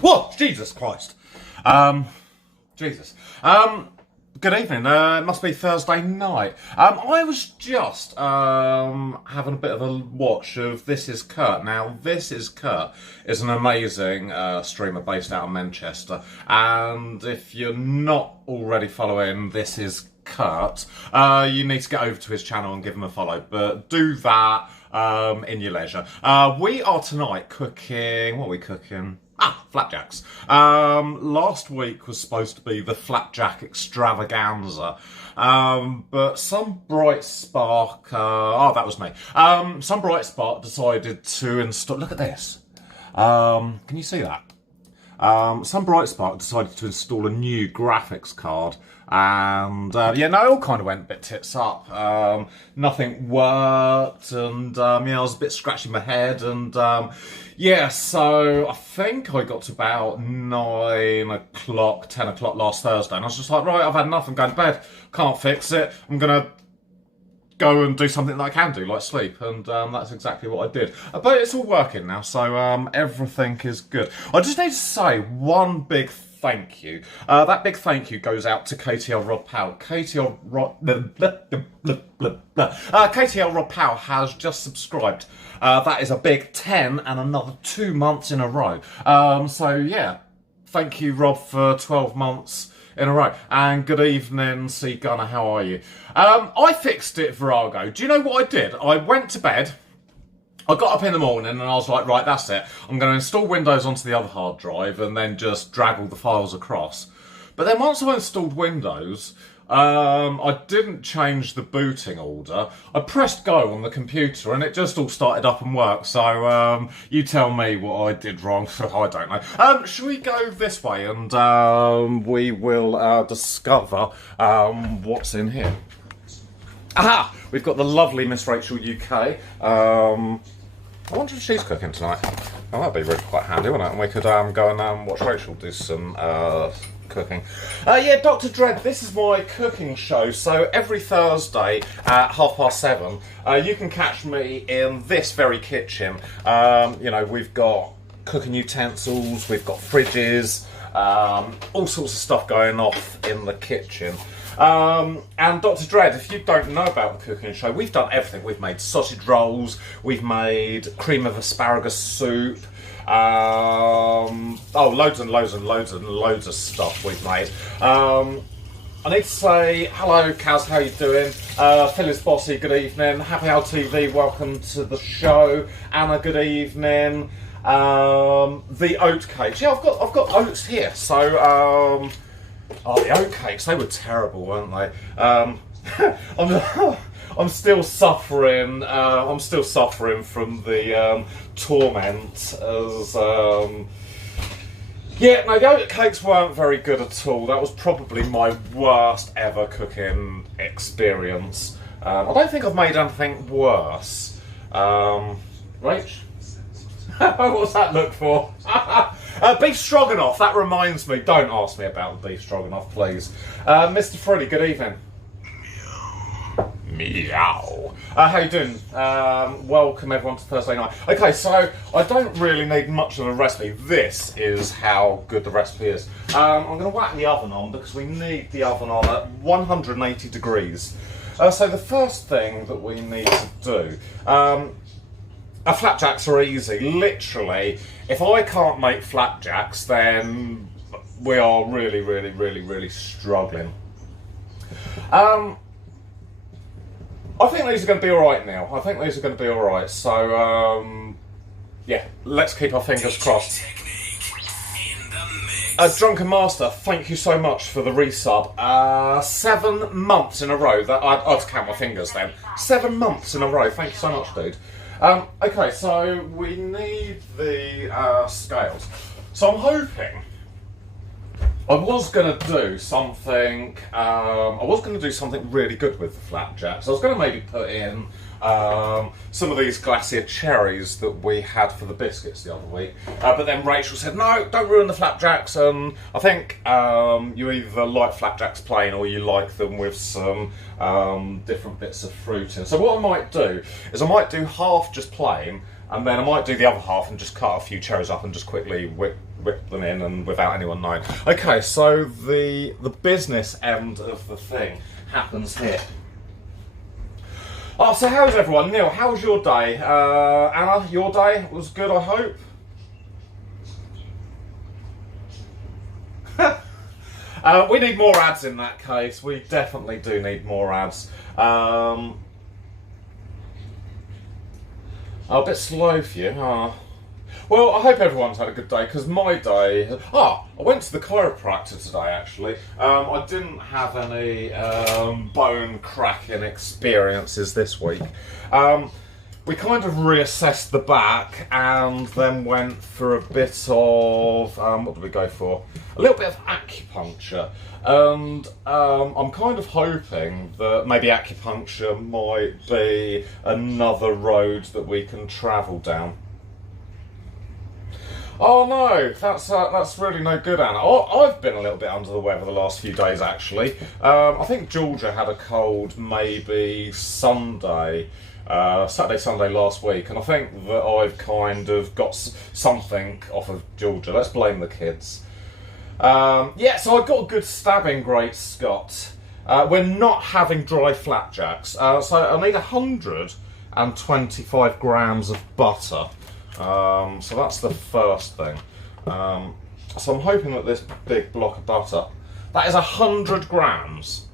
Whoa, Jesus Christ. Jesus. Good evening. It must be Thursday night. I was just having a bit of a watch of This Is Kurt. Now, This Is Kurt is an amazing streamer based out of Manchester. And if you're not already following This Is Kurt, you need to get over to his channel and give him a follow. But do that in your leisure. We are tonight cooking... What are we cooking? Flapjacks. Last week was supposed to be the Flapjack extravaganza, but some bright spark, that was me. Some bright spark decided to install, look at this. Can you see that? Some bright spark decided to install a new graphics card, and yeah, no, it all kind of went a bit tits up. Nothing worked, and yeah, I was a bit scratching my head, and yeah, so I think I got to about 9 o'clock, 10 o'clock last Thursday, and I was just like, right, I've had enough, I'm going to bed, can't fix it, I'm going to go and do something that I can do, like sleep, and that's exactly what I did. But it's all working now, so everything is good. I just need to say one big thank you. That big thank you goes out to KTL Rob Powell. KTL Rob Powell has just subscribed. That is a big 10 and another 2 months in a row. So yeah, thank you, Rob, for 12 months in a row. And good evening, C Gunner, how are you? I fixed it, Virago. Do you know what I did? I went to bed, I got up in the morning and I was like, right, that's it. I'm going to install Windows onto the other hard drive and then just drag all the files across. But then once I installed Windows, I didn't change the booting order. I pressed go on the computer and it just all started up and worked. So you tell me what I did wrong. I don't know. Should we go this way and we will discover what's in here? Aha! We've got the lovely Miss Rachel UK. I wonder if she's cooking tonight. Oh, that'd be really quite handy, wouldn't it? And we could go and watch Rachel do some cooking. Yeah, Dr. Dread, this is my cooking show. So every Thursday at 7:30, you can catch me in this very kitchen. You know, we've got cooking utensils, we've got fridges, all sorts of stuff going off in the kitchen. And Dr. Dread, if you don't know about the cooking show, we've done everything. We've made sausage rolls, we've made cream of asparagus soup, loads and loads and loads and loads of stuff we've made. I need to say hello, Kaz, how you doing? Phyllis Bossy, good evening. Happy Hour TV, welcome to the show. Anna, good evening. The oat cakes, yeah, I've got oats here, so oh, the oatcakes, they were terrible, weren't they? I'm still suffering. I'm still suffering from the torment as. Yeah, no, the oatcakes weren't very good at all. That was probably my worst ever cooking experience. I don't think I've made anything worse. Rach? What's that look for? Beef stroganoff, that reminds me. Don't ask me about beef stroganoff, please. Mr. Freddy, good evening. Meow. How you doing? Welcome everyone to Thursday night. Okay, so I don't really need much of a recipe. This is how good the recipe is. I'm going to whack the oven on because we need the oven on at 180 degrees. So the first thing that we need to do... our flapjacks are easy. Literally, if I can't make flapjacks, then we are really, really, really, really struggling. I think these are going to be alright now. I think these are going to be alright. So, yeah, let's keep our fingers crossed. Drunken Master, thank you so much for the resub. 7 months in a row. That I'd count my fingers then. 7 months in a row. Thank you so much, dude. Okay, so we need the scales. So I'm hoping I was going to do something. I was going to do something really good with the flapjacks. I was going to maybe put in some of these glacier cherries that we had for the biscuits the other week. But then Rachel said, no, don't ruin the flapjacks. I think you either like flapjacks plain or you like them with some different bits of fruit in. So what I might do is I might do half just plain and then I might do the other half and just cut a few cherries up and just quickly whip them in and without anyone knowing. Okay, so the business end of the thing happens here. Oh, so how's everyone? Neil, how was your day? Anna, your day was good, I hope? We need more ads in that case. We definitely do need more ads. Oh, a bit slow for you. Oh. Well, I hope everyone's had a good day, because my day... I went to the chiropractor today, actually. I didn't have any bone-cracking experiences this week. We kind of reassessed the back and then went for a bit of... what did we go for? A little bit of acupuncture. And I'm kind of hoping that maybe acupuncture might be another road that we can travel down. Oh no, that's really no good, Anna. I've been a little bit under the weather the last few days, actually. I think Georgia had a cold maybe Saturday, Sunday last week, and I think that I've kind of got something off of Georgia. Let's blame the kids. Yeah, so I got a good stabbing, Great Scott. We're not having dry flapjacks, so I need 125 grams of butter. So that's the first thing. So I'm hoping that this big block of butter, that is 100 grams.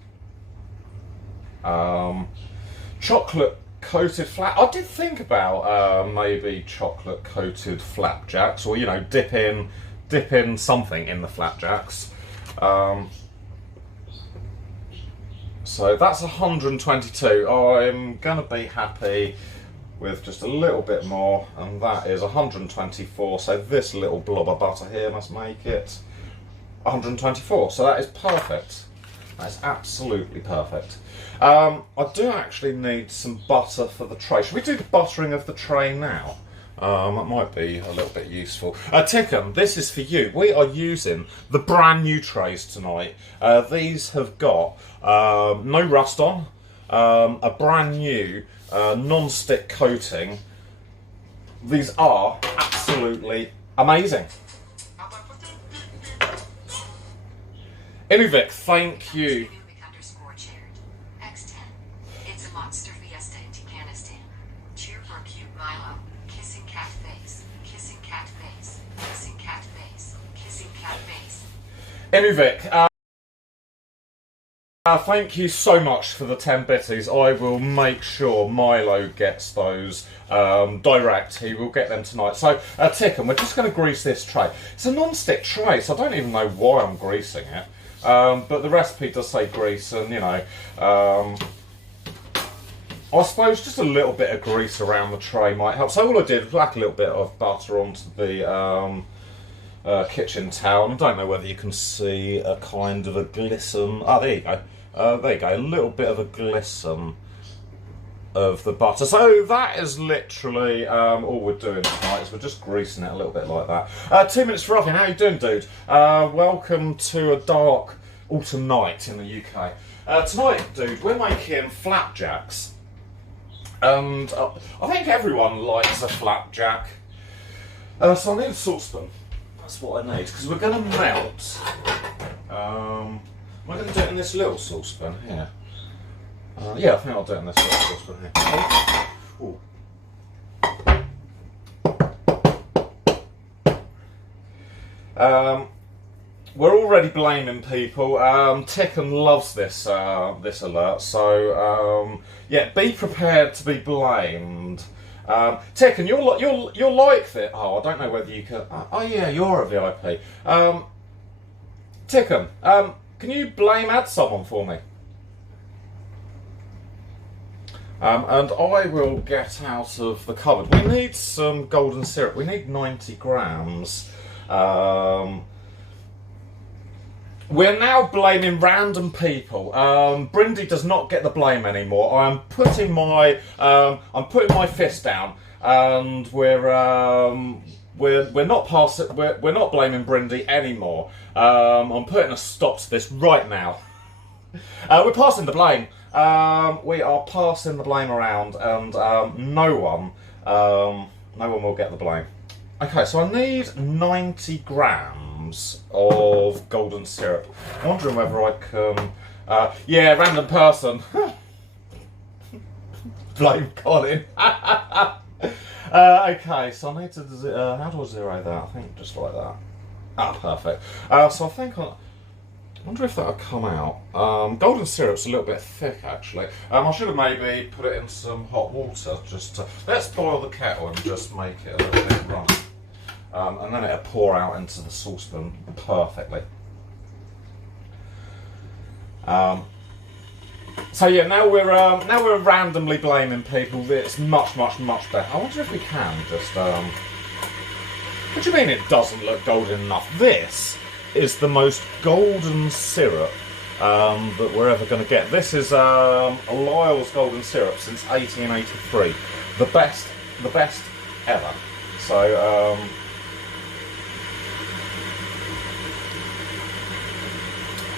Chocolate coated I did think about maybe chocolate coated flapjacks, or dip in something in the flapjacks. So that's 122. I'm gonna be happy with just a little bit more, and that is 124, so this little blob of butter here must make it 124, so that is perfect. That is absolutely perfect. I do actually need some butter for the tray. Should we do the buttering of the tray now? That might be a little bit useful. Tickham, this is for you. We are using the brand new trays tonight. These have got no rust on, a brand new non-stick coating. These are absolutely amazing. Inuvic, thank you. It's a monster fiesta in Afghanistan. Cheer for a cute Milo. Kissing cat face. Kissing cat face. Kissing cat face. Kissing cat face. Inuvic, thank you so much for the 10 bitties. I will make sure Milo gets those direct. He will get them tonight. So, Tickham, we're just going to grease this tray. It's a non-stick tray, so I don't even know why I'm greasing it. But the recipe does say grease, and I suppose just a little bit of grease around the tray might help. So all I did was whack a little bit of butter onto the kitchen towel. I don't know whether you can see a kind of a glisten. Oh, there you go. There you go. A little bit of a glisten of the butter. So that is literally all we're doing tonight. Is we're just greasing it a little bit like that. 2 minutes for oven. How you doing, dude? Welcome to a dark autumn night in the UK. Tonight, dude, we're making flapjacks. And I think everyone likes a flapjack. So I need a saucepan. That's what I need, because we're going to melt. Am I going to do it in this little saucepan here? Yeah, I think I'll do it in this little saucepan here. We're already blaming people. Tickham loves this this alert, so yeah, be prepared to be blamed. Tickham, you're like this. Oh, I don't know whether you can. Oh yeah, you're a VIP. Tickham, can you add someone for me? And I will get out of the cupboard. We need some golden syrup. We need 90 grams. We're now blaming random people. Brindy does not get the blame anymore. I'm putting my fist down, and we're not we're not blaming Brindy anymore. I'm putting a stop to this right now. We're passing the blame. We are passing the blame around, and no one No one will get the blame. Okay, so I need 90 grams of golden syrup. I'm wondering whether I can... yeah, random person. Blame Colin. Okay, so I need to... how do I zero that? I think just like that. Ah, perfect. So I think I wonder if that'll come out. Golden syrup's a little bit thick, actually. I should have maybe put it in some hot water. Just to, let's boil the kettle and just make it a little bit runny. And then it'll pour out into the saucepan perfectly. So yeah, now we're randomly blaming people. It's much better. I wonder if we can just. What do you mean it doesn't look golden enough? This is the most golden syrup that we're ever going to get. This is Lyle's golden syrup since 1883. The best ever. So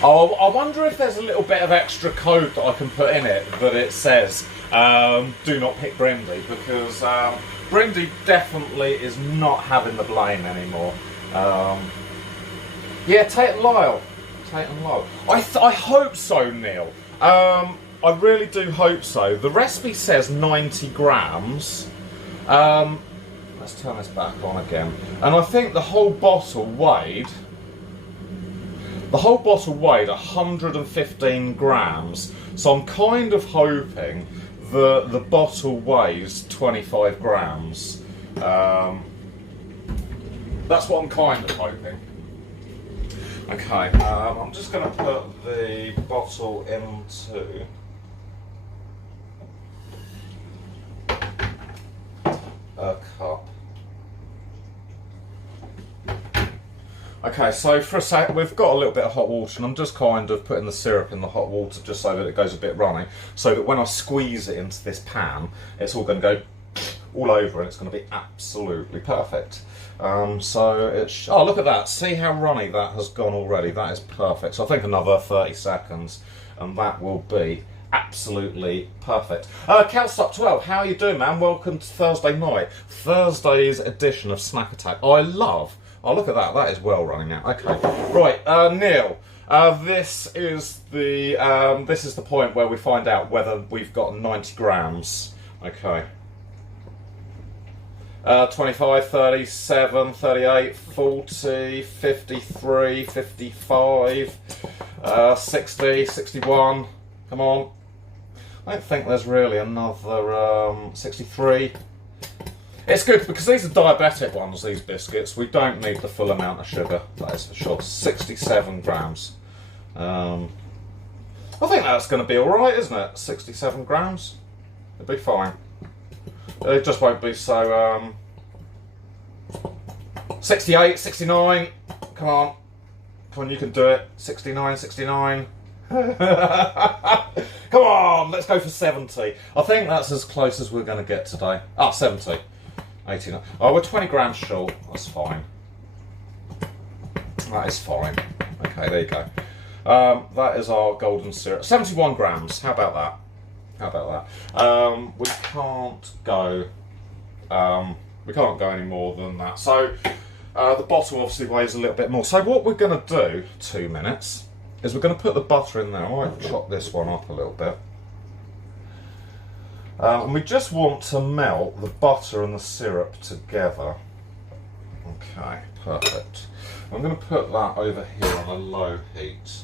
I wonder if there's a little bit of extra code that I can put in it that it says do not pick Brindy, because Brindy definitely is not having the blame anymore. Yeah, Tate and Lyle. I hope so, Neil. I really do hope so. The recipe says 90 grams. Let's turn this back on again. And I think the whole bottle weighed 115 grams. So I'm kind of hoping that the bottle weighs 25 grams. That's what I'm kind of hoping. Okay, I'm just going to put the bottle into a cup. Okay, so for a sec, we've got a little bit of hot water, and I'm just kind of putting the syrup in the hot water just so that it goes a bit runny, so that when I squeeze it into this pan, it's all going to go all over and it's going to be absolutely perfect. So it's... Oh, look at that. See how runny that has gone already? That is perfect. So I think another 30 seconds and that will be absolutely perfect. Calstop12, how are you doing, man? Welcome to Thursday night. Thursday's edition of Snack Attack. Oh, look at that. That is well running out. Okay. Right, Neil. This is the point where we find out whether we've got 90 grams. Okay. 25, 37, 38, 40, 53, 55, 60, 61. Come on. I don't think there's really another 63. It's good because these are diabetic ones, these biscuits. We don't need the full amount of sugar, that is for sure. 67 grams. I think that's going to be alright, isn't it? 67 grams. It'll be fine. It just won't be so... 68, 69. Come on, you can do it. 69, 69. Come on, let's go for 70. I think that's as close as we're going to get today. 70. 89. Oh, we're 20 grams short. That's fine. That is fine. Okay, there you go. That is our golden syrup. 71 grams. How about that? We can't go. We can't go any more than that. So the bottle obviously weighs a little bit more. So what we're going to do, 2 minutes, is we're going to put the butter in there. I might chop this one up a little bit. And we just want to melt the butter and the syrup together. Okay, perfect. I'm going to put that over here on a low heat.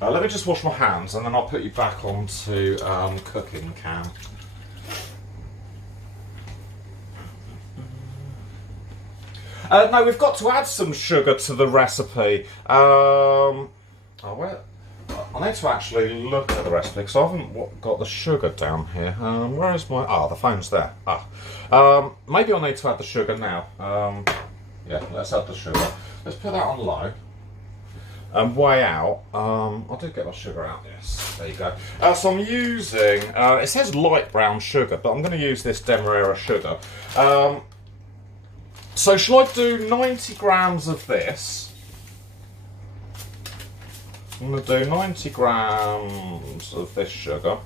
Let me just wash my hands and then I'll put you back onto cooking cam. No, we've got to add some sugar to the recipe. I need to actually look at the recipe because I haven't got the sugar down here. Where is my... the phone's there. Maybe I need to add the sugar now. Yeah, let's add the sugar. Let's put that on low. And weigh out. I did get my sugar out, yes. There you go. So I'm using, it says light brown sugar, but I'm going to use this Demerara sugar. So shall I do 90 grams of this? I'm going to do 90 grams of this sugar.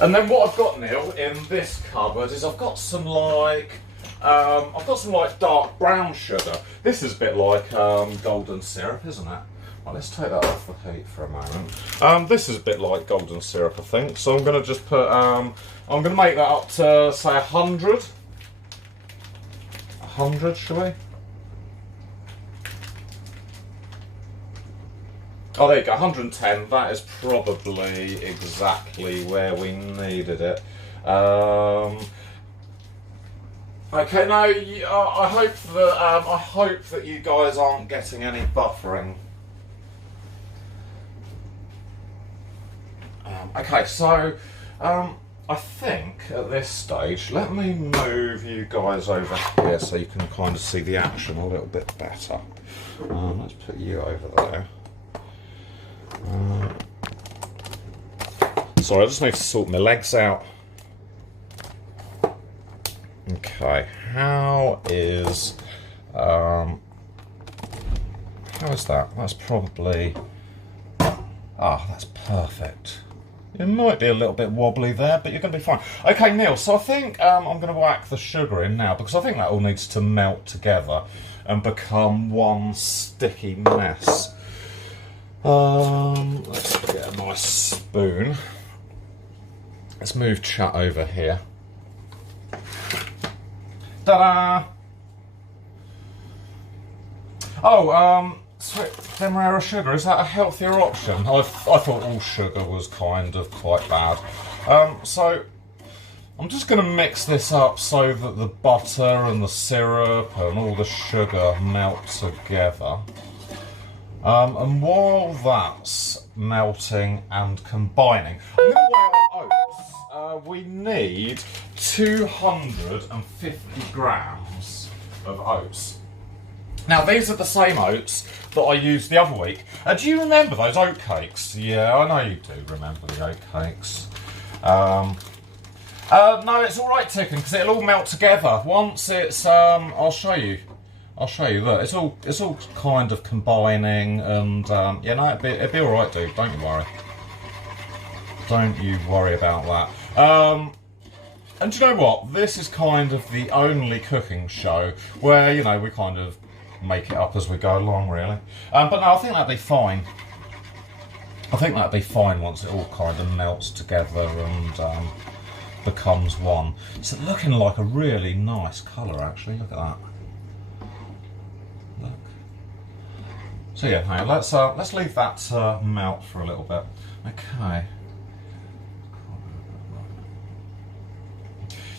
And then what I've got, Neil, in this cupboard is I've got some like dark brown sugar. This is a bit like golden syrup, isn't it? Well, let's take that off the heat for a moment. This is a bit like golden syrup, I think. So I'm going to just put, I'm going to make that up to, say, 100. 100, shall we? Oh, there you go, 110. That is probably exactly where we needed it. Okay, now I hope that you guys aren't getting any buffering. Okay, so I think at this stage, let me move you guys over here so you can kind of see the action a little bit better. Let's put you over there. Sorry, I just need to sort my legs out. Okay, how is that? That's probably, that's perfect. It might be a little bit wobbly there, but you're going to be fine. Okay, Neil, so I think I'm going to whack the sugar in now, because I think that all needs to melt together and become one sticky mess. Let's get a nice spoon. Let's move Chat over here. Ta-da! Oh, Demerara sugar, is that a healthier option? I thought all sugar was kind of quite bad. So, I'm just going to mix this up so that the butter and the syrup and all the sugar melt together. And while that's melting and combining, I'm going to weigh our oats. We need 250 grams of oats. Now, these are the same oats that I used the other week. Do you remember those oat cakes? Yeah, I know you do remember the oat cakes. No, it's all right, Ticken, because it'll all melt together. Once it's, I'll show you. Look, it's all kind of combining, and yeah, no, it'd be all right, dude. Don't you worry. Don't you worry about that. And do you know what? This is kind of the only cooking show where, you know, we kind of make it up as we go along, really. But no, I think that'd be fine. I think that'd be fine once it all kind of melts together and becomes one. It's looking like a really nice colour, actually. Look at that. Look. So yeah, hey, let's leave that melt for a little bit. Okay.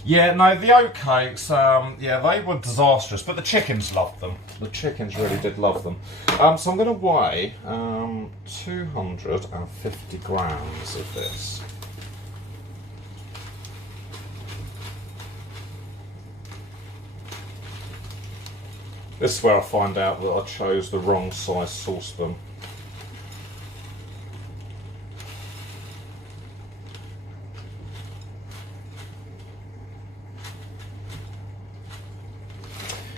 Yeah, no, the oat cakes, yeah, they were disastrous, but the chickens loved them. The chickens really did love them. So I'm going to weigh 250 grams of this. This is where I find out that I chose the wrong size saucepan.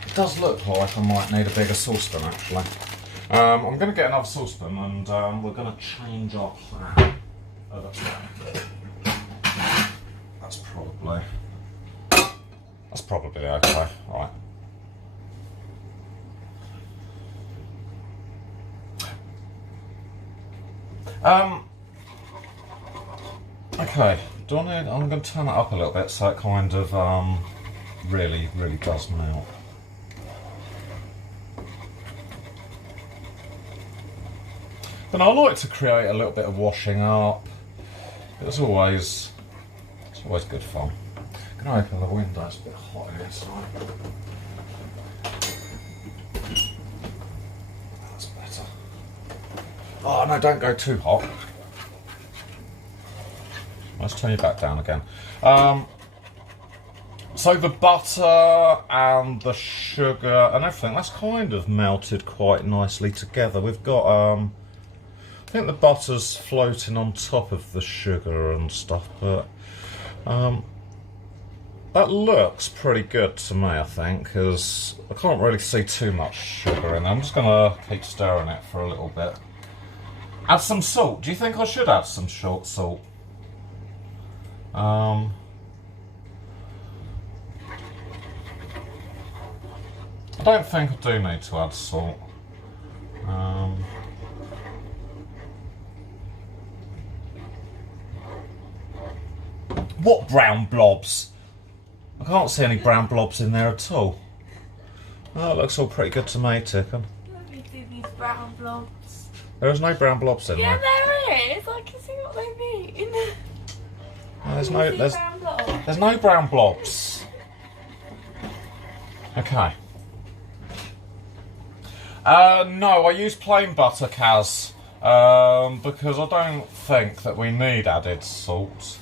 It does look like I might need a bigger saucepan, actually. I'm going to get another saucepan and we're going to change our plan of attack. That's probably okay. Right. Okay, I'm going to turn that up a little bit so it kind of really does melt. But I like to create a little bit of washing up. It's always good fun. I'm going to open the window, it's a bit hot here tonight. That's better. Oh no, don't go too hot. Let's turn you back down again. So the butter and the sugar and everything, that's kind of melted quite nicely together. We've got, I think the butter's floating on top of the sugar and stuff, but that looks pretty good to me, I think, because I can't really see too much sugar in there. I'm just going to keep stirring it for a little bit. Add some salt. Do you think I should add some short salt? I don't think I do need to add salt. What brown blobs? I can't see any brown blobs in there at all. Oh, it looks all pretty good to me, Ticken. Let me see these brown blobs. There is no brown blobs in Yeah, there. there is. I can see what they mean. Oh, there's Brown blobs. there's no brown blobs. Okay. No, I use plain butter, Kaz, because I don't think that we need added salt.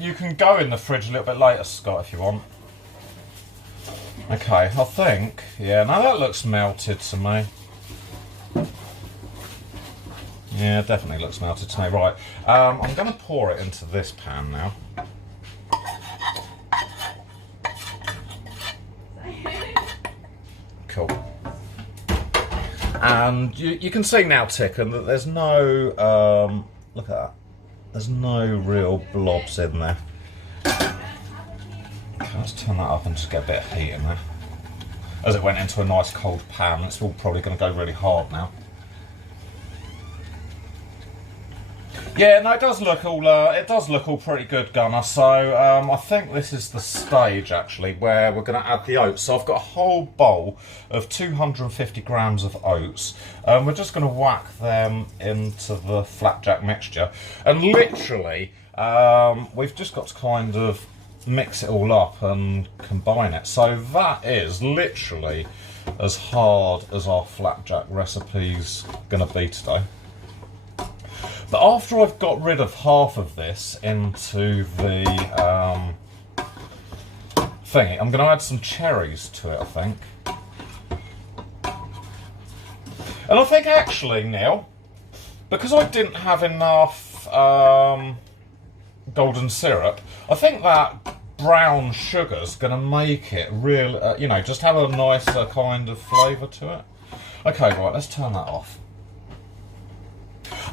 You can go in the fridge a little bit later, Scott, if you want. Okay, I think, yeah, now that looks melted to me. Yeah, it definitely looks melted to me. Right, I'm going to pour it into this pan now. Cool. And you can see now, Ticken, that there's no, look at that, there's no real blobs in there. Okay, let's turn that up and just get a bit of heat in there. As it went into a nice cold pan, it's all probably going to go really hard now. Yeah, no, it does look all pretty good, Gunner. So I think this is the stage actually where we're going to add the oats. So I've got a whole bowl of 250 grams of oats. We're just going to whack them into the flapjack mixture, and literally we've just got to kind of mix it all up and combine it. So that is literally as hard as our flapjack recipe's going to be today. But after I've got rid of half of this into the thingy, I'm going to add some cherries to it, I think. And I think actually, Neil, because I didn't have enough golden syrup, I think that brown sugar's going to make it real, you know, just have a nicer kind of flavour to it. Okay, right, let's turn that off.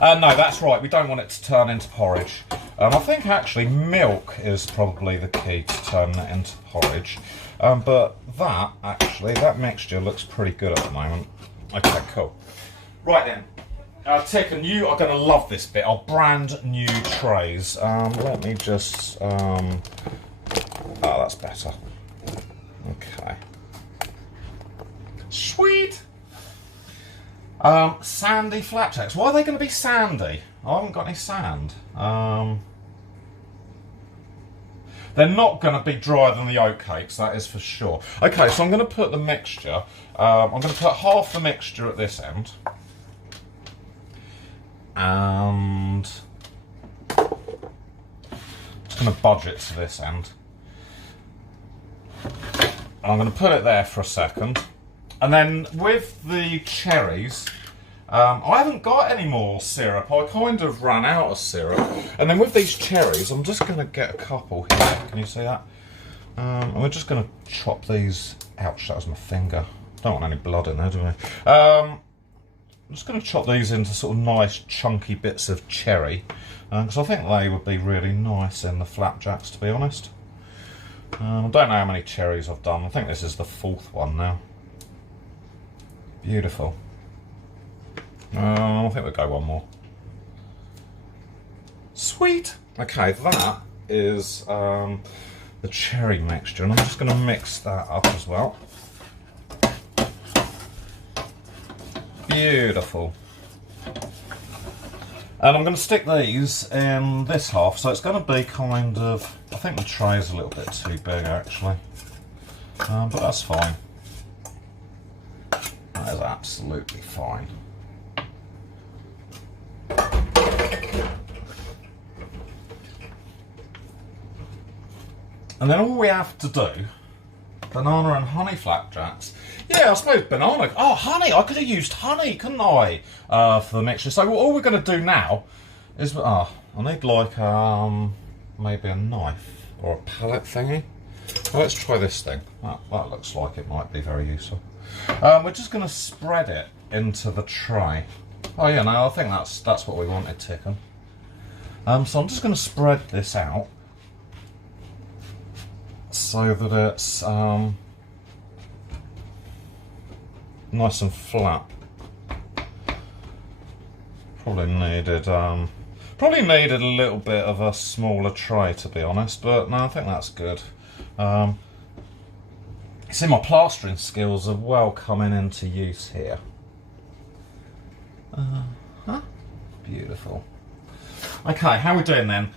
No, that's right, we don't want it to turn into porridge. I think actually milk is probably the key to turning it into porridge. But that mixture looks pretty good at the moment. Okay, cool. Right then, Ticken, you are going to love this bit, our brand new trays. Let me just, oh, that's better. Okay. Sweet! Sandy flapjacks. Why are they going to be sandy? I haven't got any sand. They're not going to be drier than the oat cakes, that is for sure. Okay, so I'm going to put the mixture, I'm going to put half the mixture at this end. And just going to budge it to this end. And I'm going to put it there for a second. And then with the cherries, I haven't got any more syrup. I kind of ran out of syrup. And then with these cherries, I'm just going to get a couple here. Can you see that? And we're just going to chop these. Ouch, that was my finger. Don't want any blood in there, do we? I'm just going to chop these into sort of nice chunky bits of cherry. Because I think they would be really nice in the flapjacks, to be honest. I don't know how many cherries I've done. I think this is the 4th one now. Beautiful. I think we'll go one more. Sweet! Okay, that is the cherry mixture, and I'm just going to mix that up as well. Beautiful. And I'm going to stick these in this half, so it's going to be kind of, I think the tray is a little bit too big actually, but that's fine. That is absolutely fine. And then all we have to do, banana and honey flapjacks. Yeah, I suppose banana. Oh, honey! I could have used honey, couldn't I? For the mixture. So all we're going to do now is, I need like maybe a knife or a palette thingy. Well, let's try this thing. That looks like it might be very useful. We're just going to spread it into the tray. Oh yeah, no, I think that's what we wanted, Ticken. So I'm just going to spread this out so that it's nice and flat. Probably needed a little bit of a smaller tray, to be honest, but no, I think that's good. See, my plastering skills are well coming into use here. Beautiful. Okay, how are we doing then?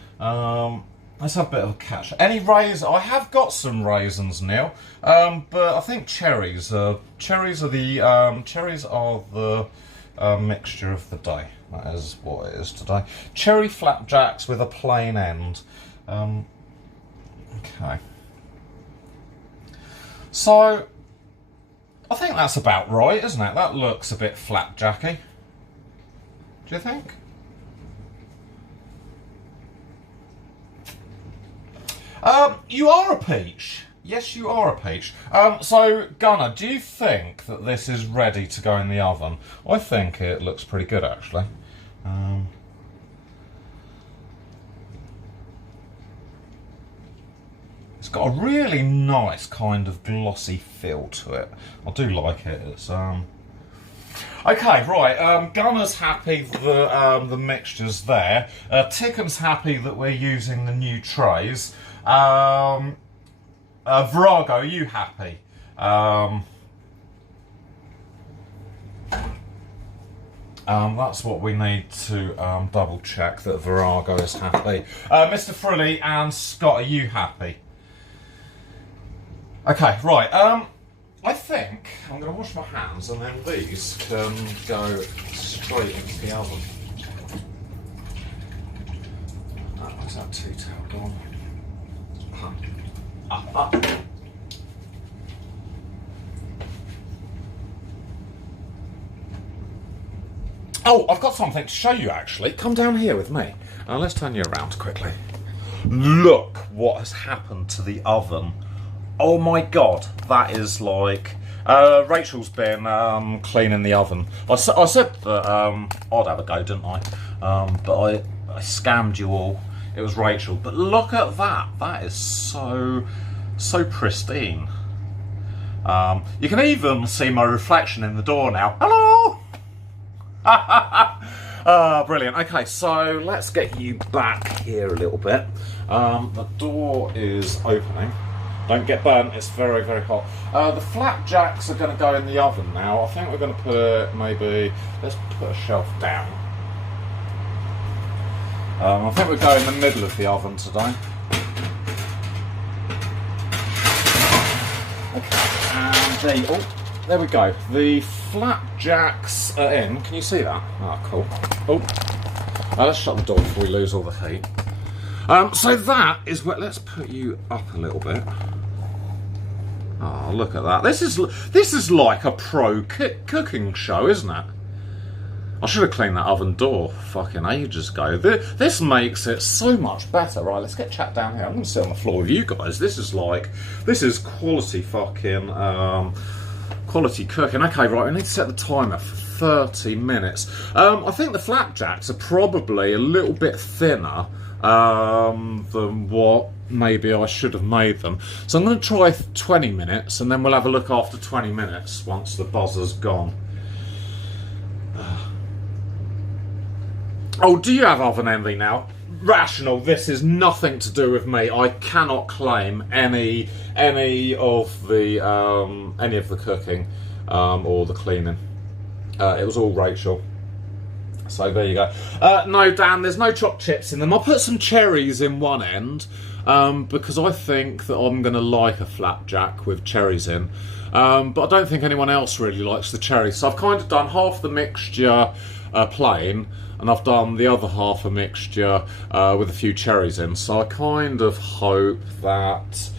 Let's have a bit of a catch. Any raisins? I have got some raisins, Neil, but I think cherries are the mixture of the day. That is what it is today. Cherry flapjacks with a plain end. Okay. So, I think that's about right, isn't it? That looks a bit flapjacky. Do you think? You are a peach. Yes, you are a peach. So, Gunnar, do you think that this is ready to go in the oven? I think it looks pretty good, actually. It's got a really nice kind of glossy feel to it. I do like it. It's okay, right. Gunnar's happy that the mixture's there. Ticken's happy that we're using the new trays. Virago, are you happy? That's what we need to double check that Virago is happy. Mr. Frilly and Scott, are you happy? Okay, right. I think I'm going to wash my hands and then these can go straight into the oven. Where's that tea towel gone? Oh, I've got something to show you actually. Come down here with me. Let's turn you around quickly. Look what has happened to the oven. Oh my god, that is like... Rachel's been cleaning the oven. I said that I'd have a go, didn't I? But I scammed you all. It was Rachel. But look at that. That is so pristine. You can even see my reflection in the door now. Hello! Brilliant. Okay, so let's get you back here a little bit. The door is opening. Don't get burnt, it's very, very hot. The flapjacks are going to go in the oven now. I think we're going to put it, maybe, let's put a shelf down. I think we'll go in the middle of the oven today. Okay, and there we go. The flapjacks are in. Can you see that? Ah, cool. Oh, let's shut the door before we lose all the heat. So that is what. Let's put you up a little bit. Oh, look at that. This is like a pro cooking show, isn't it? I should have cleaned that oven door fucking ages ago. This makes it so much better. Right, let's get chat down here. I'm going to sit on the floor with you guys. This is quality fucking, quality cooking. Okay, right, we need to set the timer for 30 minutes. I think the flapjacks are probably a little bit thinner than what maybe I should have made them. So I'm going to try 20 minutes and then we'll have a look after 20 minutes once the buzzer's gone. Oh, do you have oven envy now? Rational, this is nothing to do with me. I cannot claim any of the cooking or the cleaning. It was all Rachel. So there you go. No, Dan, there's no chopped chips in them. I'll put some cherries in one end because I think that I'm going to like a flapjack with cherries in. But I don't think anyone else really likes the cherries. So I've kind of done half the mixture plain, and I've done the other half a mixture with a few cherries in. So I kind of hope that...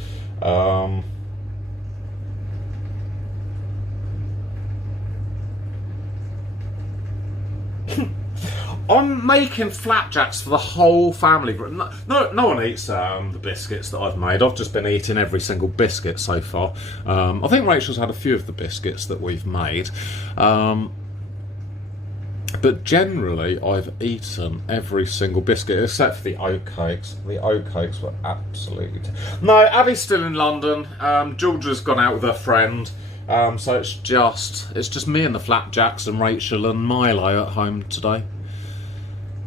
I'm making flapjacks for the whole family. No one eats the biscuits that I've made. I've just been eating every single biscuit so far. I think Rachel's had a few of the biscuits that we've made. But generally, I've eaten every single biscuit except for the oatcakes. The oatcakes were absolutely... No, Abby's still in London. Georgia's gone out with her friend. So it's just me and the Flapjacks and Rachel and Milo at home today.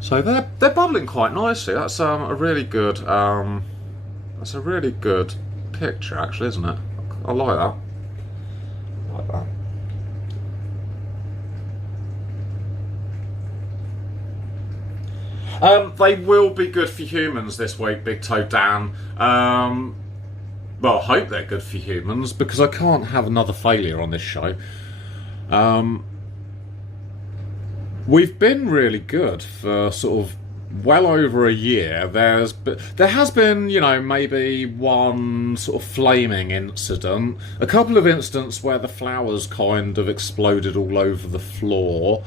So they're bubbling quite nicely. That's a really good picture, actually, isn't it? I like that. I like that. They will be good for humans this week, Big Toe Dan. Well, I hope they're good for humans, because I can't have another failure on this show. We've been really good for sort of well over a year. There has been, you know, maybe one sort of flaming incident, a couple of incidents where the flowers kind of exploded all over the floor.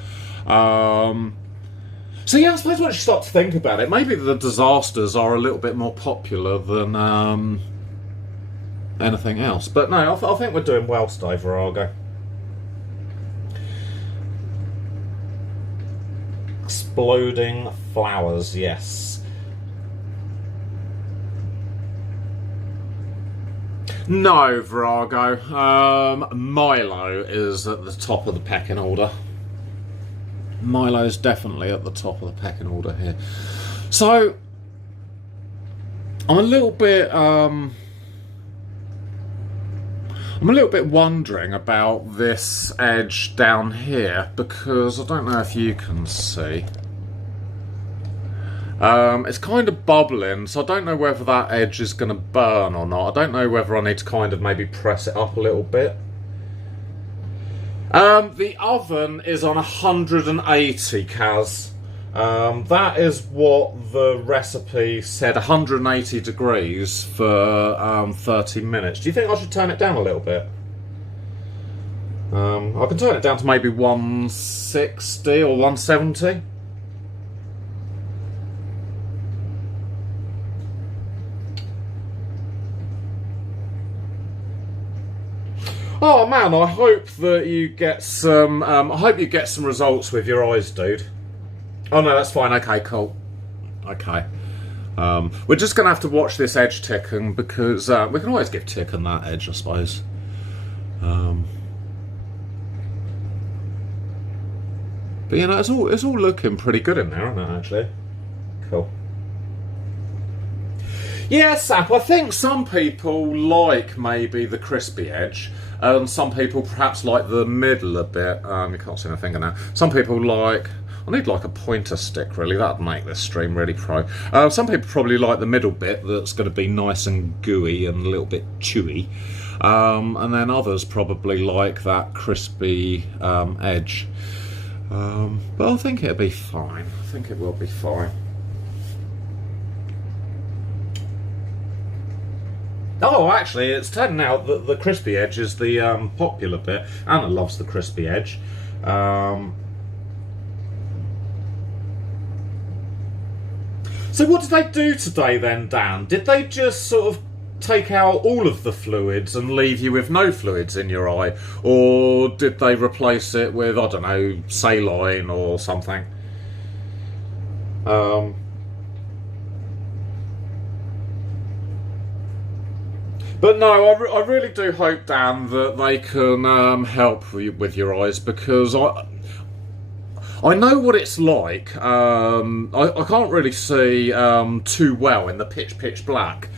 So yeah, I suppose once you start to think about it, maybe the disasters are a little bit more popular than anything else. But no, I think we're doing well today, Virago. Exploding flowers, yes. No, Virago. Milo is at the top of the pecking order. Milo's definitely at the top of the pecking order here. So I'm a little bit wondering about this edge down here, because I don't know if you can see. It's kind of bubbling, so I don't know whether that edge is going to burn or not. I don't know whether I need to kind of maybe press it up a little bit. The oven is on 180, Kaz. That is what the recipe said, 180 degrees for 30 minutes. Do you think I should turn it down a little bit? I can turn it down to maybe 160 or 170. Oh man, I hope that you get some. I hope you get some results with your eyes, dude. Oh no, that's fine. Okay, cool. Okay. We're just gonna have to watch this edge ticken, because we can always give tick on that edge, I suppose. But you know, it's all looking pretty good in there, isn't it? Actually, cool. Yeah, Sap, I think some people like maybe the crispy edge, and some people perhaps like the middle a bit. You can't see my finger now. Some people like... I need like a pointer stick, really. That'd make this stream really pro. Some people probably like the middle bit that's going to be nice and gooey and a little bit chewy. And then others probably like that crispy edge. But I think it'll be fine. I think it will be fine. Oh, actually, it's turning out that the crispy edge is the popular bit. Anna loves the crispy edge. So what did they do today then, Dan? Did they just sort of take out all of the fluids and leave you with no fluids in your eye? Or did they replace it with, I don't know, saline or something? But no, I really do hope, Dan, that they can help with your eyes, because I know what it's like. I can't really see too well in the pitch black.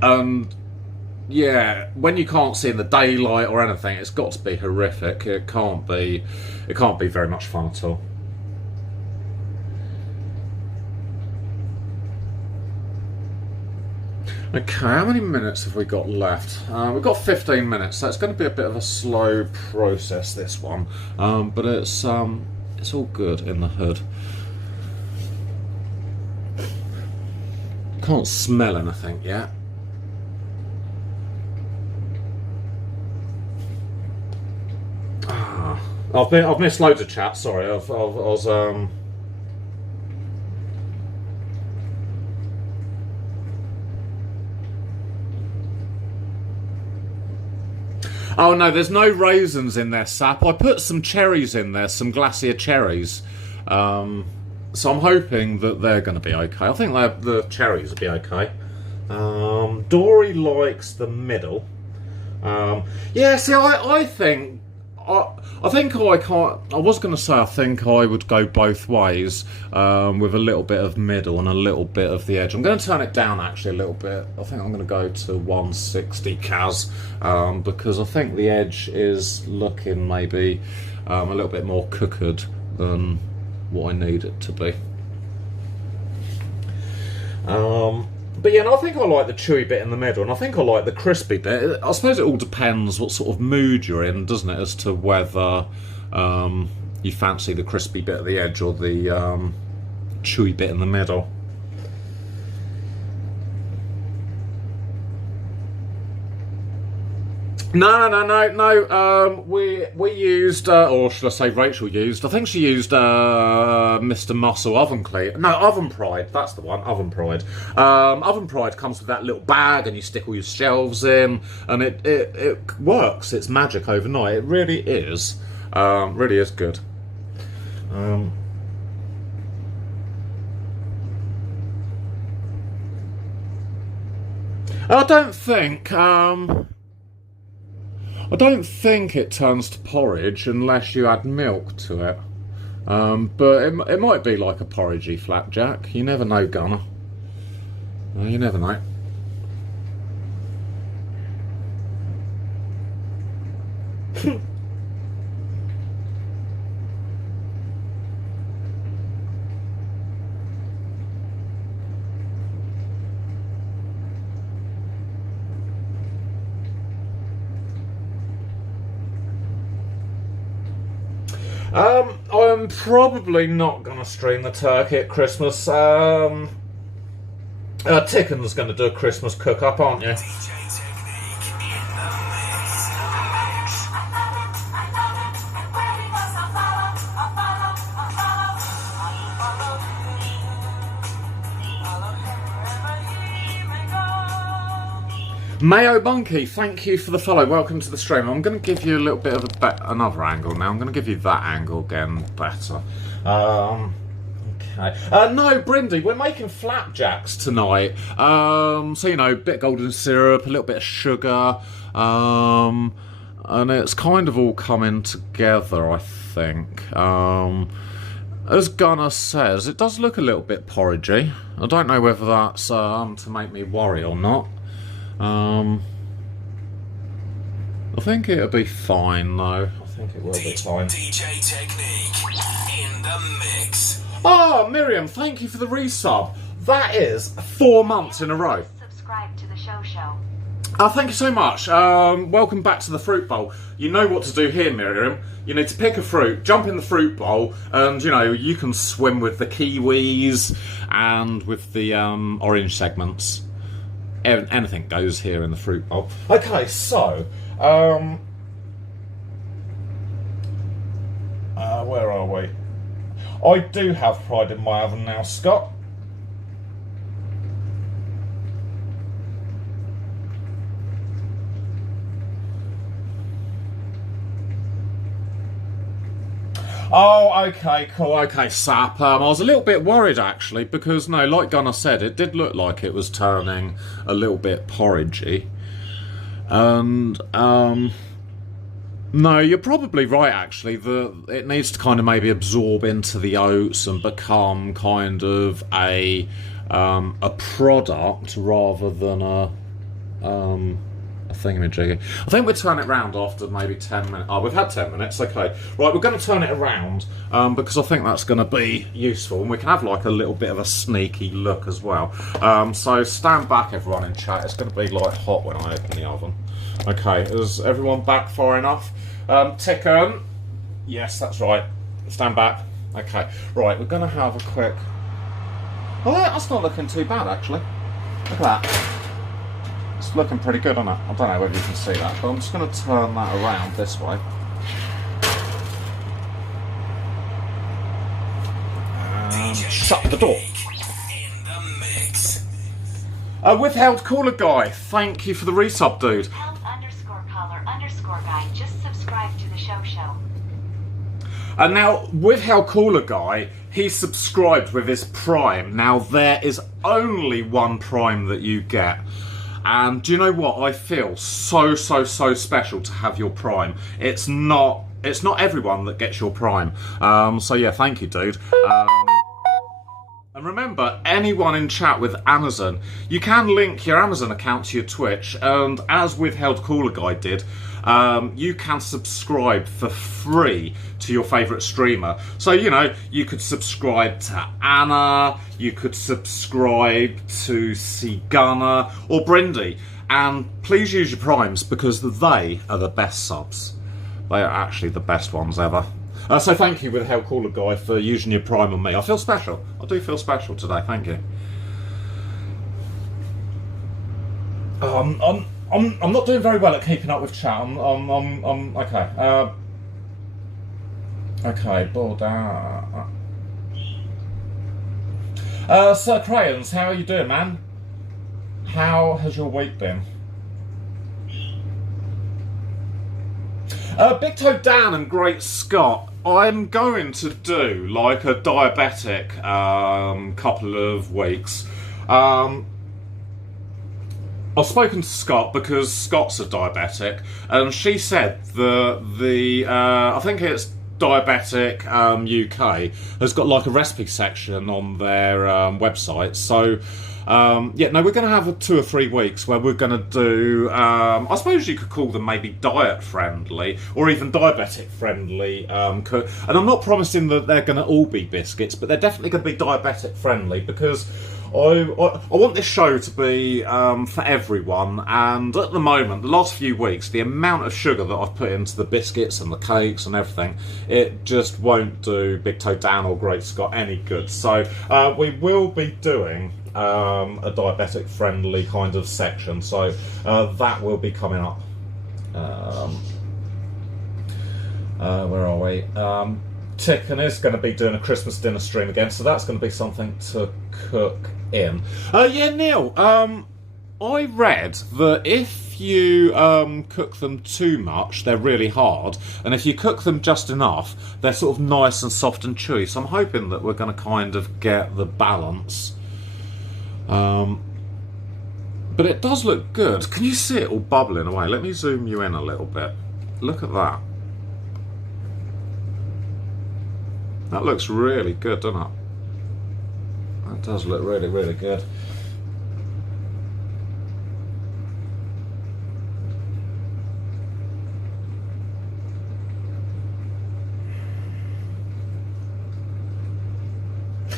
And yeah, when you can't see in the daylight or anything, it's got to be horrific. It can't be very much fun at all. Okay, how many minutes have we got left? We've got 15 minutes, so it's going to be a bit of a slow process, this one. But it's all good in the hood. Can't smell anything yet. I've missed loads of chat. Sorry, I was Oh no, there's no raisins in there, Sap. I put some cherries in there, some glacier cherries. So I'm hoping that they're going to be okay. I think the cherries will be okay. Dory likes the middle. Yeah, see, I think I can't. I was going to say I think I would go both ways, with a little bit of middle and a little bit of the edge. I'm going to turn it down actually a little bit. I think I'm going to go to 160 Kaz, because I think the edge is looking maybe a little bit more cooked than what I need it to be. But yeah, and I think I like the chewy bit in the middle, and I think I like the crispy bit. I suppose it all depends what sort of mood you're in, doesn't it, as to whether you fancy the crispy bit at the edge or the chewy bit in the middle. No. We used, or should I say, Rachel used. I think she used Mr. Muscle Oven Clean. No, Oven Pride. That's the one. Oven Pride. Oven Pride comes with that little bag, and you stick all your shelves in, and it works. It's magic overnight. It really is. Really is good. I don't think it turns to porridge unless you add milk to it. But it might be like a porridgey flapjack. You never know, Gunner. You never know. I'm probably not going to stream the turkey at Christmas. Ticken's going to do a Christmas cook-up, aren't you? Mayo Monkey, thank you for the follow. Welcome to the stream. I'm going to give you a little bit of another angle now. I'm going to give you that angle again better. Okay. No, Brindy, we're making flapjacks tonight. So, you know, a bit of golden syrup, a little bit of sugar. And it's kind of all coming together, I think. As Gunnar says, it does look a little bit porridgey. I don't know whether that's to make me worry or not. I think it'll be fine though. I think it will be fine. DJ Technique in the mix. Oh, Miriam, thank you for the resub. That is 4 months in a row. Subscribe to the show. Oh, thank you so much. Welcome back to the fruit bowl. You know what to do here, Miriam. You need to pick a fruit, jump in the fruit bowl, and you know you can swim with the kiwis and with the orange segments. Anything goes here in the fruit bowl. Okay, so where are we? I do have pride in my oven now, Scott. Oh, okay, cool, okay, Sap. I was a little bit worried, actually, because, no, like Gunnar said, it did look like it was turning a little bit porridgey. And, no, you're probably right, actually. It needs to kind of maybe absorb into the oats and become kind of a product rather than a thingamajiggy. I think we'll turn it round after maybe 10 minutes. Oh, we've had 10 minutes, okay. Right, we're going to turn it around because I think that's going to be useful, and we can have like a little bit of a sneaky look as well. So stand back, everyone, in chat. It's going to be like hot when I open the oven. Okay, is everyone back far enough? Tickon. Yes, that's right. Stand back. Okay, right, we're going to have a quick... Oh, that's not looking too bad, actually. Look at that. It's looking pretty good, isn't it? I don't know whether you can see that, but I'm just going to turn that around this way. And shut the door. In the mix. Withheld caller guy, thank you for the resub, dude. Held_caller_guy. Guy just subscribed to the show. And now, with How Cool a Guy, he subscribed with his Prime. Now, there is only one Prime that you get. And do you know what? I feel so special to have your Prime. It's not everyone that gets your Prime. So yeah, thank you, dude. And remember, anyone in chat with Amazon, you can link your Amazon account to your Twitch, and as with Held Cooler Guy did, you can subscribe for free to your favourite streamer. So, you know, you could subscribe to Anna, you could subscribe to C Gunner or Brindy, and please use your Primes because they are the best subs. They are actually the best ones ever. So thank you with How Cool a Guy for using your Prime on me. I feel special. I do feel special today. Thank you. I'm not doing very well at keeping up with chat. I'm okay. Okay, Borda. Sir Crayons, how are you doing, man? How has your week been? Big Toe Dan and Great Scott, I'm going to do like a diabetic couple of weeks. I've spoken to Scott because Scott's a diabetic, and she said that I think it's Diabetic UK has got like a recipe section on their website. So yeah, no, we're going to have 2 or 3 weeks where we're going to do, I suppose you could call them maybe diet friendly or even diabetic friendly cook. And I'm not promising that they're going to all be biscuits, but they're definitely going to be diabetic friendly because I want this show to be for everyone, and at the moment, the last few weeks, the amount of sugar that I've put into the biscuits and the cakes and everything, it just won't do Big Toe Dan or Great Scott any good. So we will be doing a diabetic friendly kind of section, so that will be coming up. Where are we? Ticken is going to be doing a Christmas dinner stream again, so that's going to be something to cook in. Yeah, Neil, I read that if you cook them too much, they're really hard, and if you cook them just enough, they're sort of nice and soft and chewy, so I'm hoping that we're going to kind of get the balance. But it does look good. Can you see it all bubbling away? Let me zoom you in a little bit. Look at that. That looks really good, doesn't it? That does look really, really good.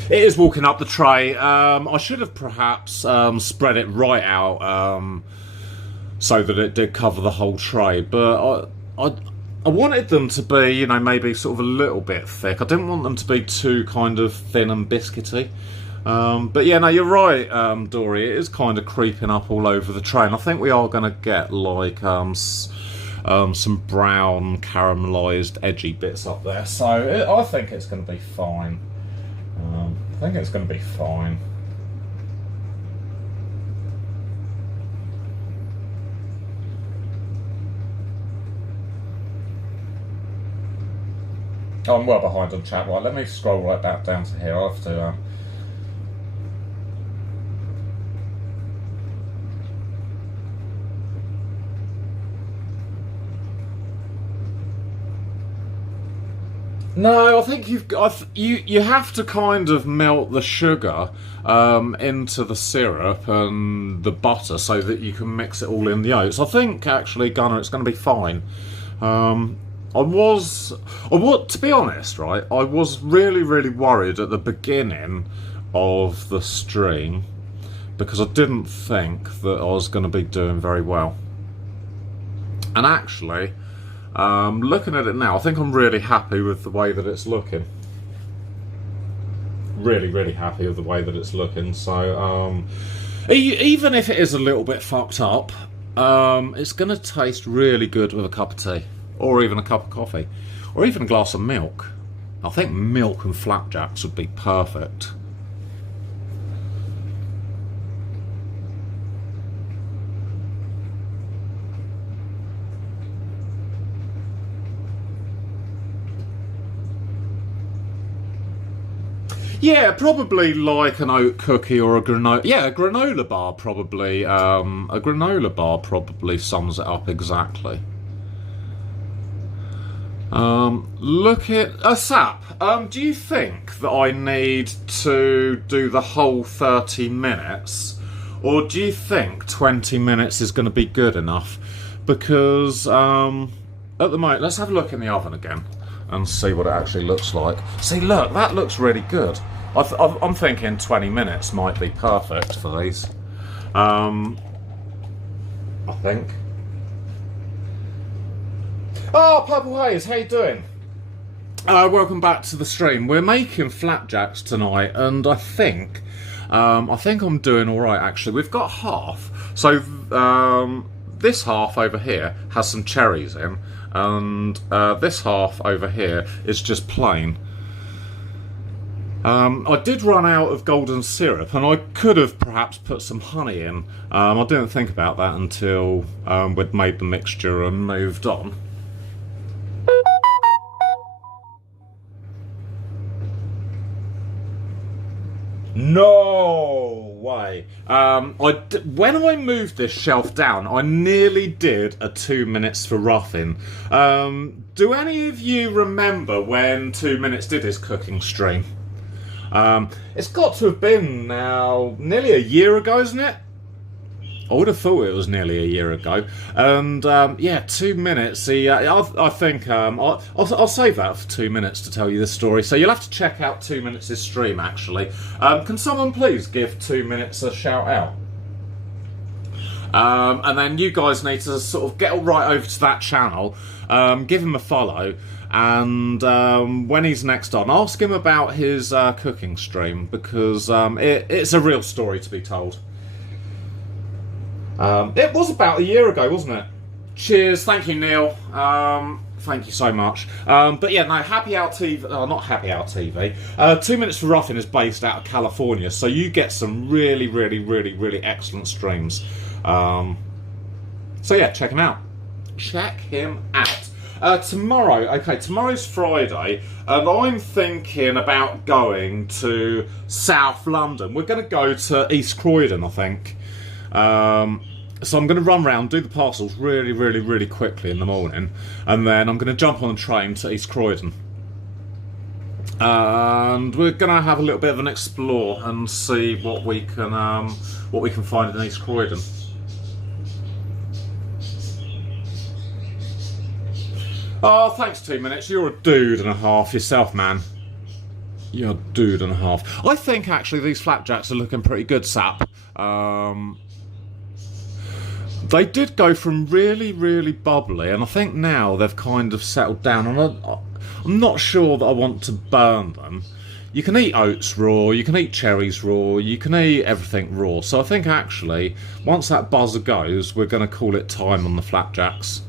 It is walking up the tray. I should have perhaps spread it right out so that it did cover the whole tray, but I wanted them to be, you know, maybe sort of a little bit thick. I didn't want them to be too kind of thin and biscuity. But yeah, no, you're right, Dory. It is kind of creeping up all over the tray, and I think we are going to get like some brown caramelised edgy bits up there. So I think it's going to be fine. I think it's going to be fine. Oh, I'm well behind on chat. Right, let me scroll right back down to here. I have to. No, I think you have to kind of melt the sugar into the syrup and the butter so that you can mix it all in the oats. I think actually, Gunner, it's going to be fine. I was, to be honest, right, I was really, really worried at the beginning of the stream because I didn't think that I was going to be doing very well. And actually, looking at it now, I think I'm really happy with the way that it's looking. Really, really happy with the way that it's looking. So, even if it is a little bit fucked up, it's going to taste really good with a cup of tea. Or even a cup of coffee. Or even a glass of milk. I think milk and flapjacks would be perfect. Yeah, probably like an oat cookie or a granola. Yeah, a granola bar probably. A granola bar probably sums it up exactly. Look at a sap. Do you think that I need to do the whole 30 minutes, or do you think 20 minutes is going to be good enough? Because at the moment, let's have a look in the oven again and see what it actually looks like. See, look, that looks really good. I'm thinking 20 minutes might be perfect for these. I think. Oh, Purple Haze, how you doing? Welcome back to the stream. We're making flapjacks tonight, and I think I'm doing all right. Actually, we've got half. So this half over here has some cherries in, and this half over here is just plain. I did run out of golden syrup, and I could have perhaps put some honey in. I didn't think about that until we'd made the mixture and moved on. No way. When I moved this shelf down, I nearly did a 2 minutes for Ruffin. Do any of you remember when 2 minutes did his cooking stream? It's got to have been now nearly a year ago, isn't it? I would have thought it was nearly a year ago. And yeah, 2 minutes. I think I'll save that for 2 minutes to tell you this story. So you'll have to check out 2 minutes' stream, actually. Can someone please give 2 minutes a shout out? And then you guys need to sort of get right over to that channel, give him a follow, and when he's next on, ask him about his cooking stream, because it's a real story to be told. It was about a year ago, wasn't it? Cheers, thank you, Neil. Thank you so much. But yeah, no, Happy Hour TV, not Happy Hour TV. 2 Minutes for Ruffin is based out of California, so you get some really, really, really, really excellent streams. So yeah, check him out. Check him out. Tomorrow's Friday, and I'm thinking about going to South London. We're going to go to East Croydon, I think. So I'm going to run around, do the parcels really, really, really quickly in the morning, and then I'm going to jump on a train to East Croydon. And we're going to have a little bit of an explore and see what we can find in East Croydon. Oh, thanks 2 minutes. You're a dude and a half yourself, man. You're a dude and a half. I think actually these flapjacks are looking pretty good, Sap. They did go from really, really bubbly, and I think now they've kind of settled down. And I'm not sure that I want to burn them. You can eat oats raw, you can eat cherries raw, you can eat everything raw. So I think actually, once that buzzer goes, we're going to call it time on the flapjacks.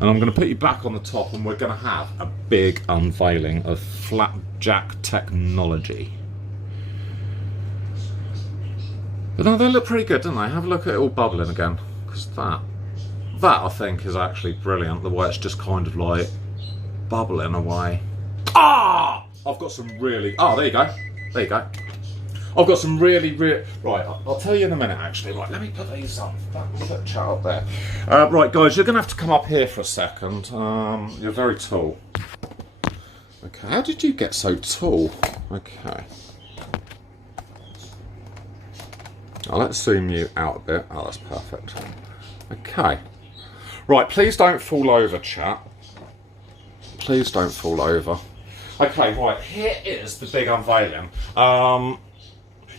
And I'm going to put you back on the top, and we're going to have a big unveiling of flapjack technology. But no, they look pretty good, don't they? Have a look at it all bubbling again. Because that I think is actually brilliant, the way it's just kind of like bubbling away. Ah! I've got some really... Oh, there you go. There you go. I've got some really... Right, I'll tell you in a minute, actually. Right, let me put these up. Put the chat up there. Right, guys, you're going to have to come up here for a second. You're very tall. Okay, how did you get so tall? Okay. Oh, let's zoom you out a bit. Oh, that's perfect. Okay. Right, please don't fall over, chat. Please don't fall over. Okay, right, here is the big unveiling.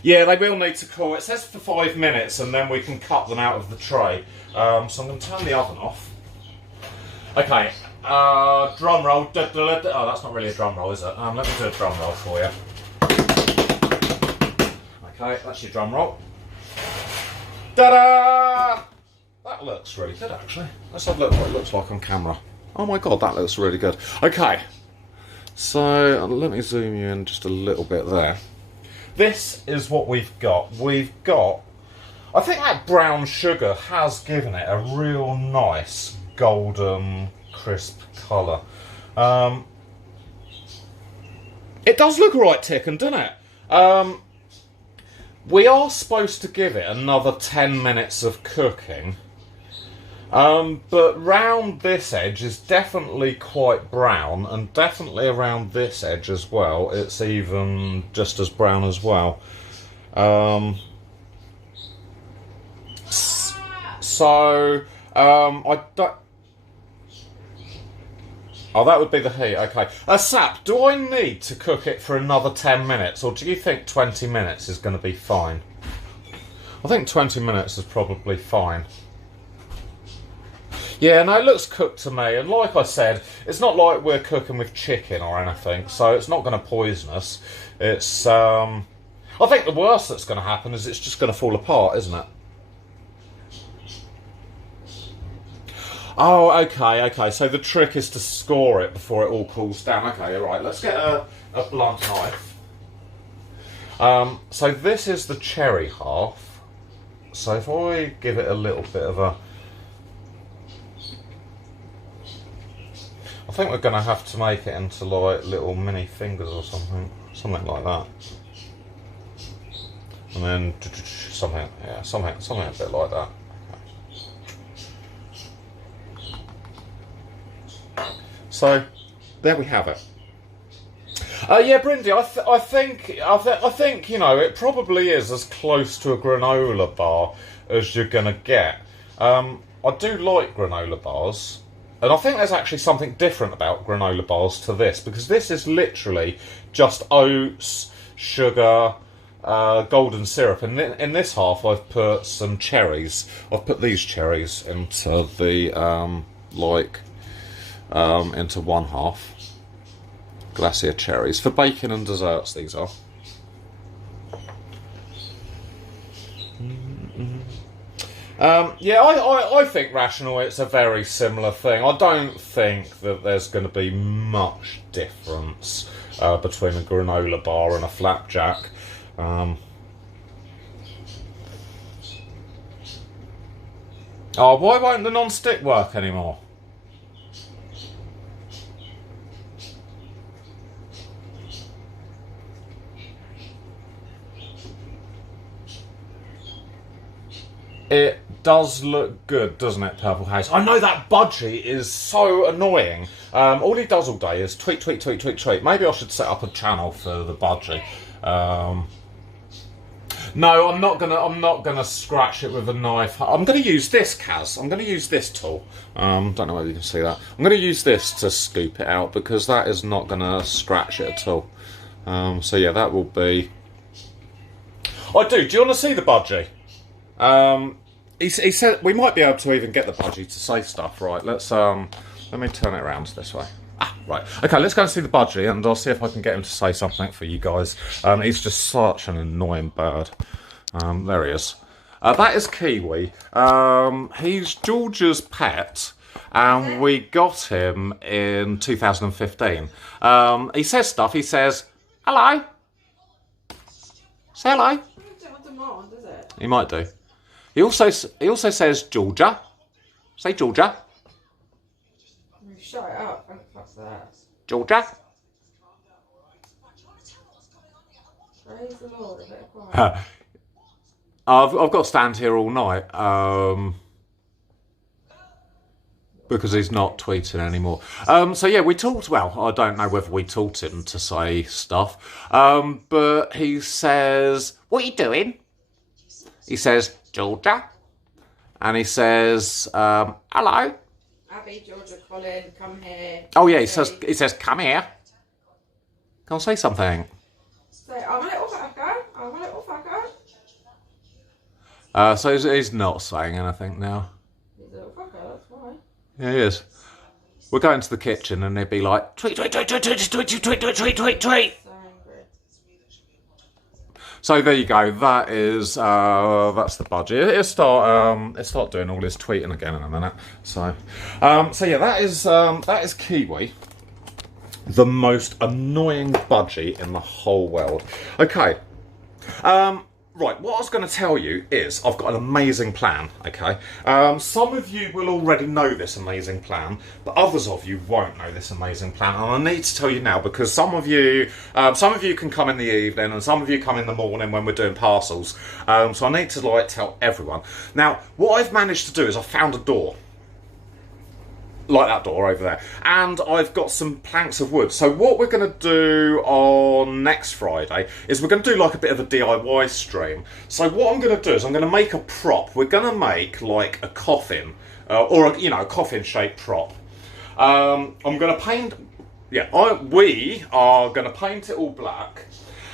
Yeah, they will need to cool. It says for 5 minutes, and then we can cut them out of the tray. So I'm going to turn the oven off. Okay, drum roll. Oh, that's not really a drum roll, is it? Let me do a drum roll for you. Okay, that's your drum roll. Ta-da! That looks really good, actually. Let's have a look what it looks like on camera. Oh my god, that looks really good. Okay, so let me zoom you in just a little bit there. This is what we've got. We've got... I think that brown sugar has given it a real nice golden, crisp colour. It does look right ticking, doesn't it? We are supposed to give it another 10 minutes of cooking. But round this edge is definitely quite brown, and definitely around this edge as well. It's even just as brown as well. I don't... Oh, that would be the heat, okay. Sap, do I need to cook it for another 10 minutes, or do you think 20 minutes is going to be fine? I think 20 minutes is probably fine. Yeah, no, it looks cooked to me, and like I said, it's not like we're cooking with chicken or anything, so it's not going to poison us. It's, I think the worst that's going to happen is it's just going to fall apart, isn't it? Oh, okay, so the trick is to score it before it all cools down. Okay, alright, let's get a blunt knife. So this is the cherry half. So if I give it a little bit of a... I think we're going to have to make it into like little mini fingers or something. Something like that. And then something a bit like that. So, there we have it. Yeah, Brindy, I think you know, it probably is as close to a granola bar as you're gonna get. I do like granola bars, and I think there's actually something different about granola bars to this, because this is literally just oats, sugar, golden syrup, and in this half I've put some cherries. I've put these cherries into the into one half. Glacier cherries for baking and desserts. These are. Yeah, I think rational. It's a very similar thing. I don't think that there's going to be much difference between a granola bar and a flapjack. Oh, why won't the non-stick work anymore? It does look good, doesn't it, Purple Haze? I know that budgie is so annoying. All he does all day is tweet. Maybe I should set up a channel for the budgie. No, I'm not gonna scratch it with a knife. I'm gonna use this, Kaz. I'm gonna use this tool. Don't know whether you can see that. I'm gonna use this to scoop it out, because that is not gonna scratch it at all. So yeah, that will be. Do you want to see the budgie? He said we might be able to even get the budgie to say stuff. Right, let me turn it around this way. Right. Okay, let's go and see the budgie, and I'll see if I can get him to say something for you guys. He's just such an annoying bird. There he is. That is Kiwi. He's George's pet, and we got him in 2015. He says stuff. He says, hello. Say hello. He might do. He also says Georgia. Say Georgia. Shut it up. What's that? Georgia. Praise the Lord. A bit of quiet. I've got to stand here all night because he's not tweeting anymore. So yeah, we talked. Well, I don't know whether we taught him to say stuff, but he says, "What are you doing?" He says, Georgia. And he says, hello. Abby, Georgia, Colin, come here. Oh yeah, he says, come here. Go on, say something. Say, I'm a little fucker. I'm a little fucker. So he's not saying anything now. He's a little fucker, that's why. Yeah, he is. We'll go into the kitchen and he'd be like, tweet. So angry. So there you go. That is that's the budget. It'll start doing all this tweeting again in a minute. So yeah, that is Kiwi, the most annoying budgie in the whole world. Okay, Right, what I was going to tell you is I've got an amazing plan, okay? Some of you will already know this amazing plan, but others of you won't know this amazing plan, and I need to tell you now because some of you can come in the evening and some of you come in the morning when we're doing parcels, so I need to like tell everyone. Now, what I've managed to do is I've found a door. Like that door over there. And I've got some planks of wood. So what we're going to do on next Friday is we're going to do like a bit of a DIY stream. So what I'm going to do is I'm going to make a prop. We're going to make like a coffin. Or a coffin-shaped prop. I'm going to paint... Yeah, we are going to paint it all black.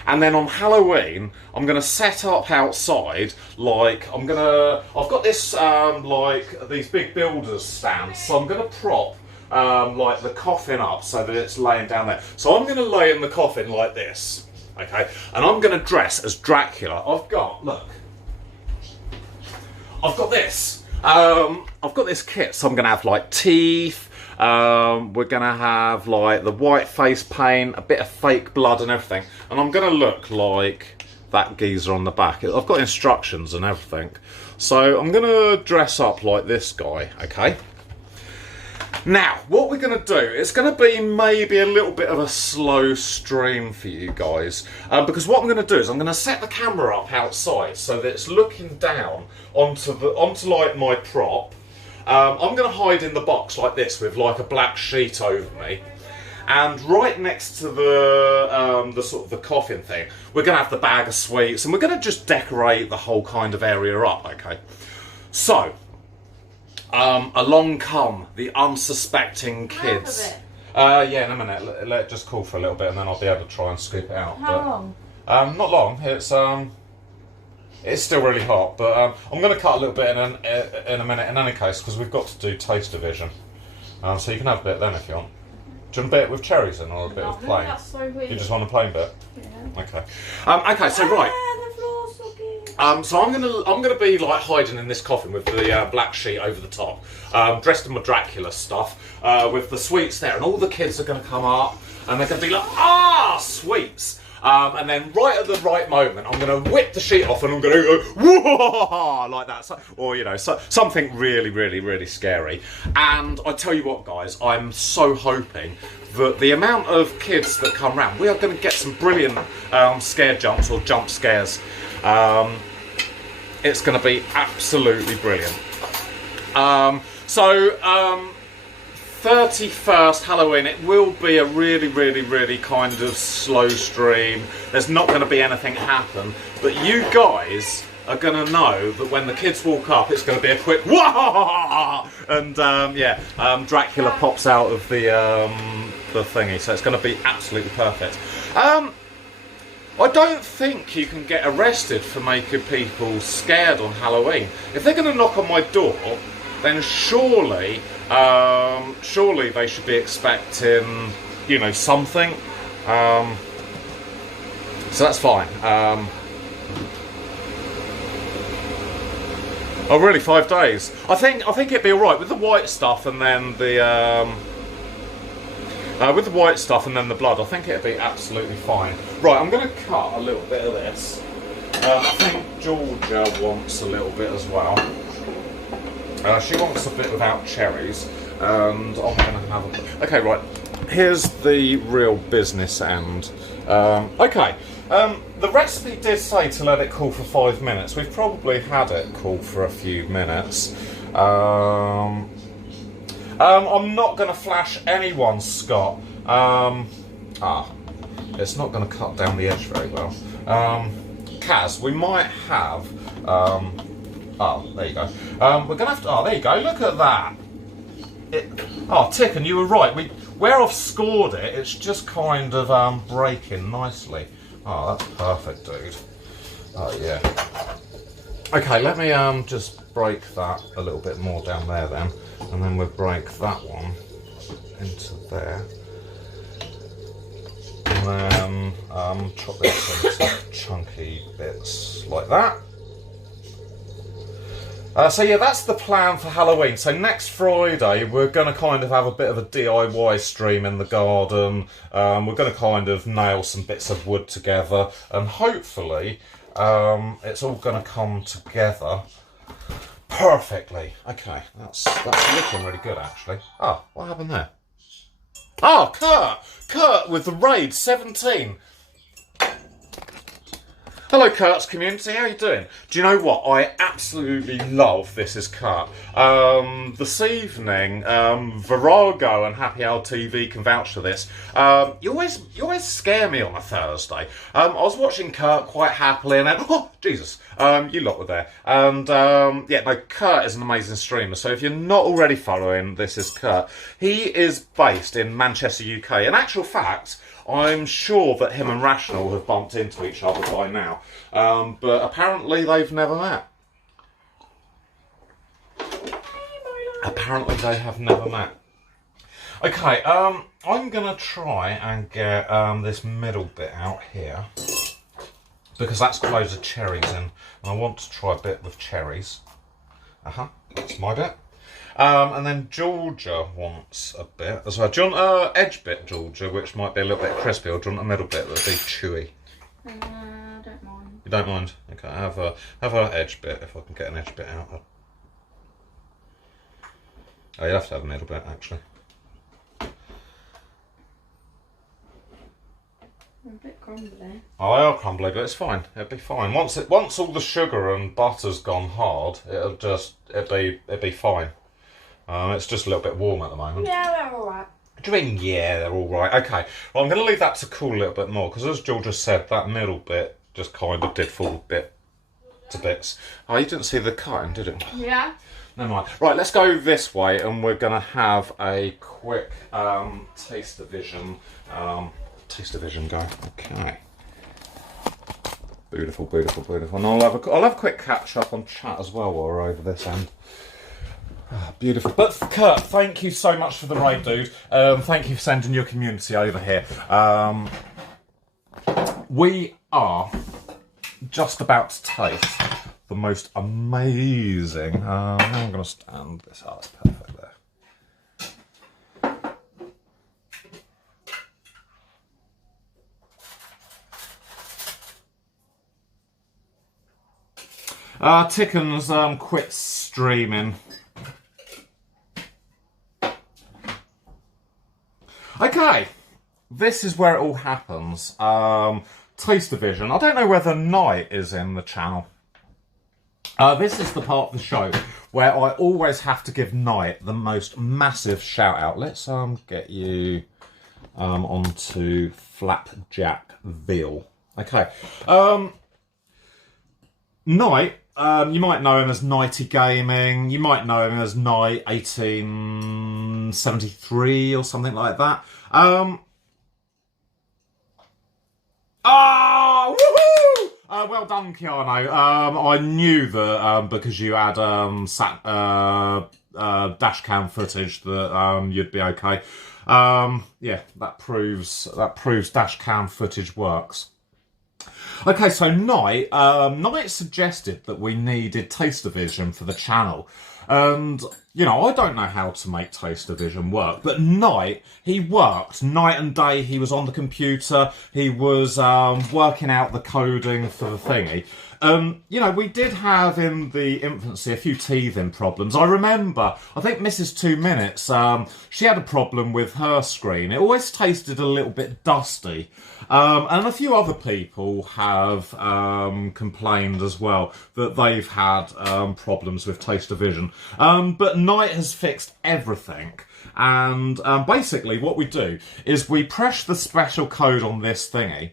And then on Halloween, I'm going to set up outside, like, I've got this, like, these big builders stands, so I'm going to prop, like, the coffin up so that it's laying down there. So I'm going to lay in the coffin like this, okay? And I'm going to dress as Dracula. I've got this. I've got this kit, so I'm going to have, like, teeth. We're going to have like the white face paint, a bit of fake blood and everything, and I'm going to look like that geezer on the back. I've got instructions and everything, so I'm going to dress up like this guy, okay? Now, what we're going to do, it's going to be maybe a little bit of a slow stream for you guys, because what I'm going to do is I'm going to set the camera up outside so that it's looking down onto like my prop. I'm going to hide in the box like this with like a black sheet over me, and right next to the sort of the coffin thing, we're going to have the bag of sweets, and we're going to just decorate the whole kind of area up, okay? So, along come the unsuspecting kids. Yeah, in a minute. Let it just cool for a little bit, and then I'll be able to try and scoop it out. How long? Not long. It's still really hot, but I'm going to cut a little bit in a minute in any case, because we've got to do taste division. So you can have a bit then if you want. Do you want a bit with cherries in or a bit of plain? That's so weird. You just want a plain bit? Yeah. Okay. Okay, so right. The floor's so good. So I'm gonna be like hiding in this coffin with the black sheet over the top, dressed in my Dracula stuff, with the sweets there, and all the kids are gonna come up, and they're gonna be like, sweets. And then right at the right moment, I'm going to whip the sheet off and I'm going to go, whoa, like that. So, or, something really, really, really scary. And I tell you what, guys, I'm so hoping that the amount of kids that come round, we are going to get some brilliant scare jumps or jump scares. It's going to be absolutely brilliant. 31st Halloween, it will be a really, really, really kind of slow stream. There's not going to be anything happen, but you guys are going to know that when the kids walk up, it's going to be a quick wah, and Dracula pops out of the thingy, so it's going to be absolutely perfect. I don't think you can get arrested for making people scared on Halloween. If they're going to knock on my door, then surely they should be expecting, something. So that's fine. Oh, really? 5 days? I think it'd be all right with the white stuff and then the the blood. I think it'd be absolutely fine. Right, I'm going to cut a little bit of this. I think Georgia wants a little bit as well. She wants a bit without cherries, and I'm going to have a... Okay, right, here's the real business end. The recipe did say to let it cool for 5 minutes. We've probably had it cool for a few minutes. I'm not going to flash anyone, Scott. It's not going to cut down the edge very well. Kaz, we might have... there you go. We're going to have to... there you go, look at that. Ticken, you were right. Where I've scored it, it's just kind of breaking nicely. Oh, that's perfect, dude. Oh, yeah. Okay, let me just break that a little bit more down there then. And then we'll break that one into there. And then chop this into chunky bits like that. So yeah, that's the plan for Halloween. So next Friday, we're going to kind of have a bit of a DIY stream in the garden. We're going to kind of nail some bits of wood together, and hopefully it's all going to come together perfectly. Okay, that's looking really good, actually. Oh, what happened there? Oh, Kurt with the raid 17. Hello, Kurt's community. How you doing? Do you know what? I absolutely love This Is Kurt. This evening, Virago and Happy Hour TV can vouch for this. You always scare me on a Thursday. I was watching Kurt quite happily, and then, oh Jesus, you lot were there. And yeah, no, Kurt is an amazing streamer. So if you're not already following This Is Kurt, he is based in Manchester, UK. In actual fact, I'm sure that him and Rational have bumped into each other by now, but apparently they've never met. Apparently they have never met. Okay, I'm going to try and get this middle bit out here, because that's got loads of cherries in, and I want to try a bit with cherries. That's my bit. And then Georgia wants a bit as well. Do you want an edge bit, Georgia, which might be a little bit crispy, or do you want a middle bit that'll be chewy? I don't mind. You don't mind? Okay, have an edge bit, if I can get an edge bit out. Oh, you have to have a middle bit, actually. A bit crumbly. Oh, they are crumbly, but it's fine. It'll be fine. Once all the sugar and butter's gone hard, it'll be fine. It's just a little bit warm at the moment. Yeah, they're alright. Do you mean, yeah, they're all right? Okay, well, I'm going to leave that to cool a little bit more, because as Georgia said, that middle bit just kind of did fall a bit to bits. Oh, you didn't see the cutting, did it? Yeah. Never mind. Right, let's go this way, and we're going to have a quick taste-o-vision. Taste-o-vision go. Okay. Beautiful, beautiful, beautiful. And I'll have a quick catch-up on chat as well while we're over this end. Beautiful. But Kurt, thank you so much for the raid, dude. Thank you for sending your community over here. We are just about to taste the most amazing... I'm going to stand this. Oh, that's perfect there. Ticken's quit streaming. Okay, this is where it all happens. Taste-o-vision. I don't know whether Night is in the channel. This is the part of the show where I always have to give Night the most massive shout out. Let's get you onto Flapjack Veal. Okay. Night, you might know him as Nighty Gaming. You might know him as Night 1873 or something like that. Woohoo! Well done, Keanu. I knew that because you had dash cam footage that you'd be okay. Yeah, that proves dash cam footage works. Okay, so Night suggested that we needed Taste-o-vision for the channel. And, you know, I don't know how to make Taste-o-vision work, but Night, he worked night and day. He was on the computer. He was working out the coding for the thingy. You know, we did have in the infancy a few teething problems. I remember, I think Mrs. 2 Minutes, she had a problem with her screen. It always tasted a little bit dusty. And a few other people have complained as well that they've had problems with Taste-o-vision. But Night has fixed everything. And basically what we do is we press the special code on this thingy,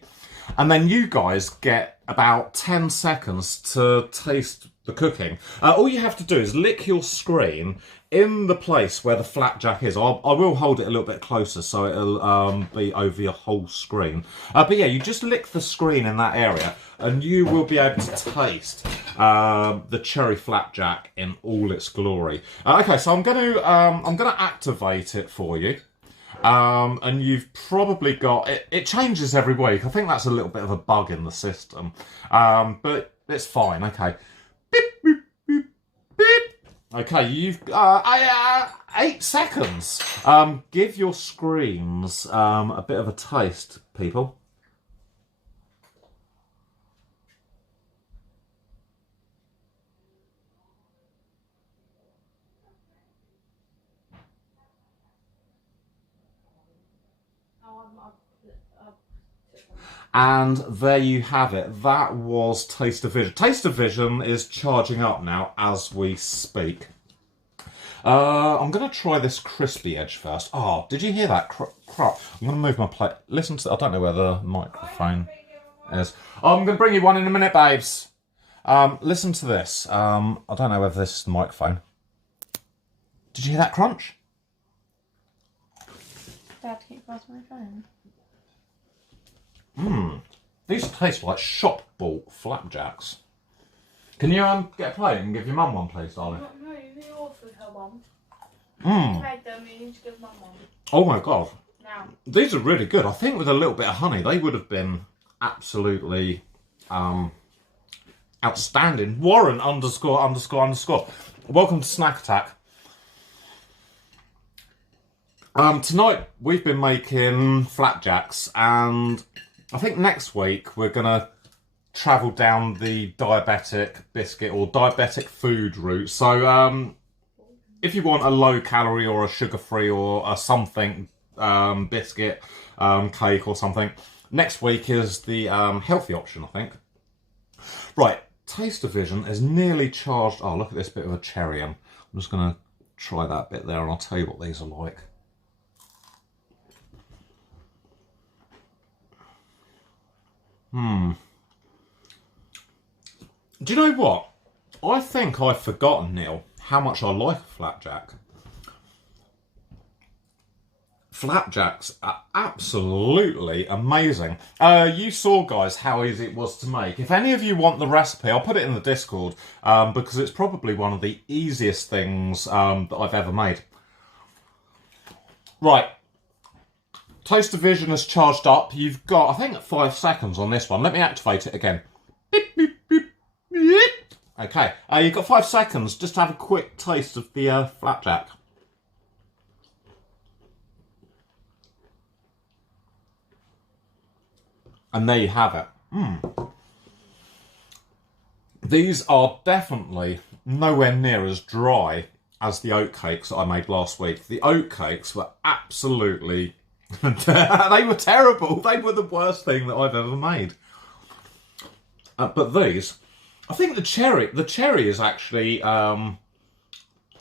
and then you guys get about 10 seconds to taste the cooking. All you have to do is lick your screen in the place where the flapjack is. I will hold it a little bit closer so it'll be over your whole screen. But yeah, you just lick the screen in that area and you will be able to taste the cherry flapjack in all its glory. Okay, so I'm gonna activate it for you. And you've probably got it changes every week. I think that's a little bit of a bug in the system, but it's fine. Okay, beep, beep, beep, beep. Okay, you've 8 seconds. Give your screens a bit of a taste, people. And there you have it. That was Taste of Vision. Taste of Vision is charging up now as we speak. I'm going to try this crispy edge first. Oh, did you hear that? Crap. I'm going to move my plate. Listen to... I don't know where the microphone is. Oh, I'm going to bring you one in a minute, babes. Listen to this. I don't know whether this is the microphone. Did you hear that crunch? Dad, can you pass my phone? These taste like shop-bought flapjacks. Can you get a plate and give your mum one, please, darling? No, you offered her one. Mm. You made them, you need to give mum one. Oh my god. Now. These are really good. I think with a little bit of honey, they would have been absolutely outstanding. Warren ____. Welcome to Snack Attack. Tonight we've been making flapjacks, and I think next week we're gonna travel down the diabetic biscuit or diabetic food route. So if you want a low calorie or a sugar free or a something biscuit, cake or something, next week is the healthy option, I think. Right, Taste of Vision is nearly charged. Oh, look at this bit of a cherry. I'm just gonna try that bit there, and I'll tell you what these are like. Do you know what? I think I've forgotten, Neil, how much I like a flapjack. Flapjacks are absolutely amazing. You saw, guys, how easy it was to make. If any of you want the recipe, I'll put it in the Discord, because it's probably one of the easiest things that I've ever made. Right. Taste of Vision has charged up. You've got, I think, 5 seconds on this one. Let me activate it again. Beep, beep, beep, beep. Okay, you've got 5 seconds just to have a quick taste of the flapjack. And there you have it. These are definitely nowhere near as dry as the oatcakes that I made last week. The oatcakes were absolutely... they were terrible. They were the worst thing that I've ever made. But these, I think the cherry is actually,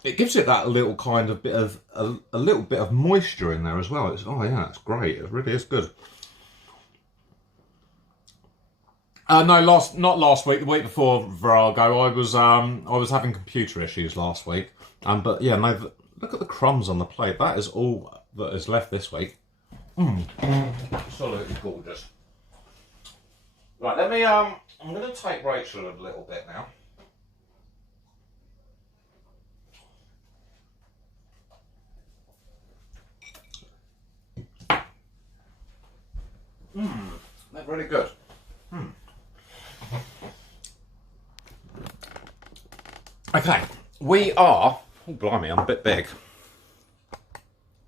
it gives it that little kind of bit of a little bit of moisture in there as well. Oh yeah, it's great. It really is good. No, not last week. The week before, Virago, I was having computer issues last week. But yeah, no. Look at the crumbs on the plate. That is all that is left this week. Absolutely gorgeous. Right, let me. I'm going to take Rachel a little bit now. They're really good. Okay, we are... Oh, blimey, I'm a bit big.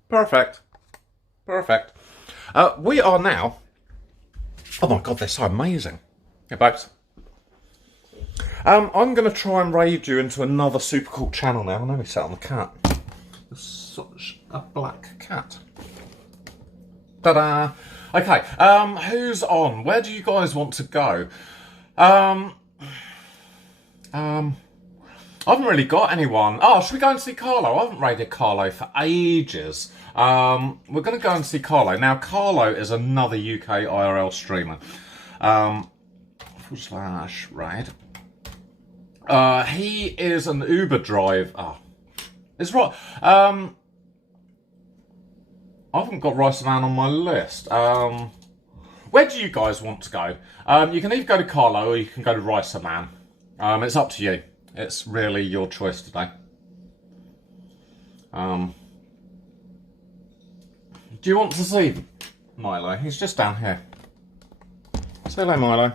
Perfect. We are now... Oh my god, they're so amazing. Hey, babes. I'm going to try and raid you into another super cool channel now. I know we sat on the cat. There's such a black cat. Ta-da! Okay, who's on? Where do you guys want to go? I haven't really got anyone. Oh, should we go and see Carlo? I haven't raided Carlo for ages. We're going to go and see Carlo. Now, Carlo is another UK IRL streamer. /raid. He is an Uber driver. Oh, it's right. I haven't got Rice Man on my list. Where do you guys want to go? You can either go to Carlo or you can go to Rice Man. It's up to you. It's really your choice today. Do you want to see Milo? He's just down here. Say hello, Milo.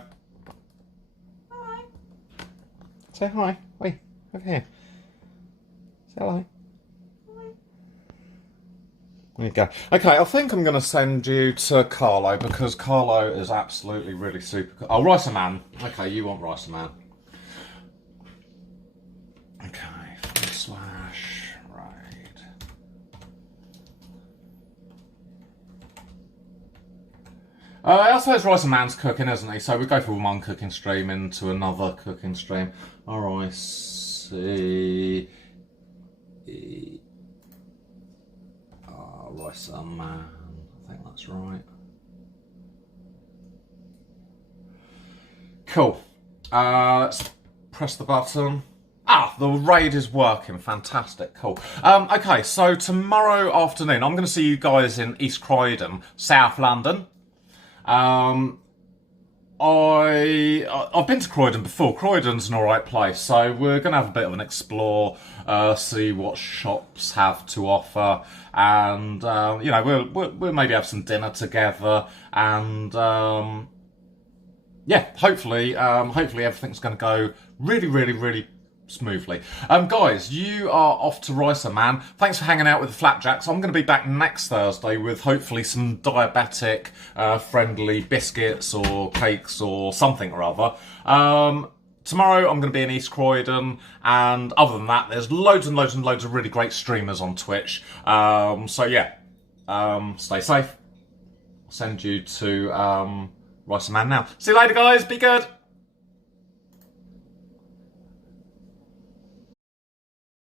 Hi. Say hi. Wait, over here. Say hello. Hi. There you go. Okay, I think I'm going to send you to Carlo because Carlo is absolutely really super. Oh, Rice Man. Okay, you want Rice Man. Okay, /raid. I suppose Rice and Man's cooking, isn't he? So we go from one cooking stream into another cooking stream. R-I-C... Rice and Man. I think that's right. Cool. Let's press the button. Ah, the raid is working. Fantastic. Cool. Okay, so tomorrow afternoon, I'm going to see you guys in East Croydon, South London. I've been to Croydon before. Croydon's an alright place, so we're going to have a bit of an explore, see what shops have to offer, and you know, we'll maybe have some dinner together, and yeah, hopefully everything's going to go really smoothly. Guys, you are off to Ricer, man. Thanks for hanging out with the Flapjacks. I'm going to be back next Thursday with hopefully some diabetic friendly biscuits or cakes or something or other. Tomorrow I'm going to be in East Croydon, and other than that, there's loads and loads of really great streamers on Twitch. So yeah, stay safe. I'll send you to Ricer Man now. See you later, guys. Be good.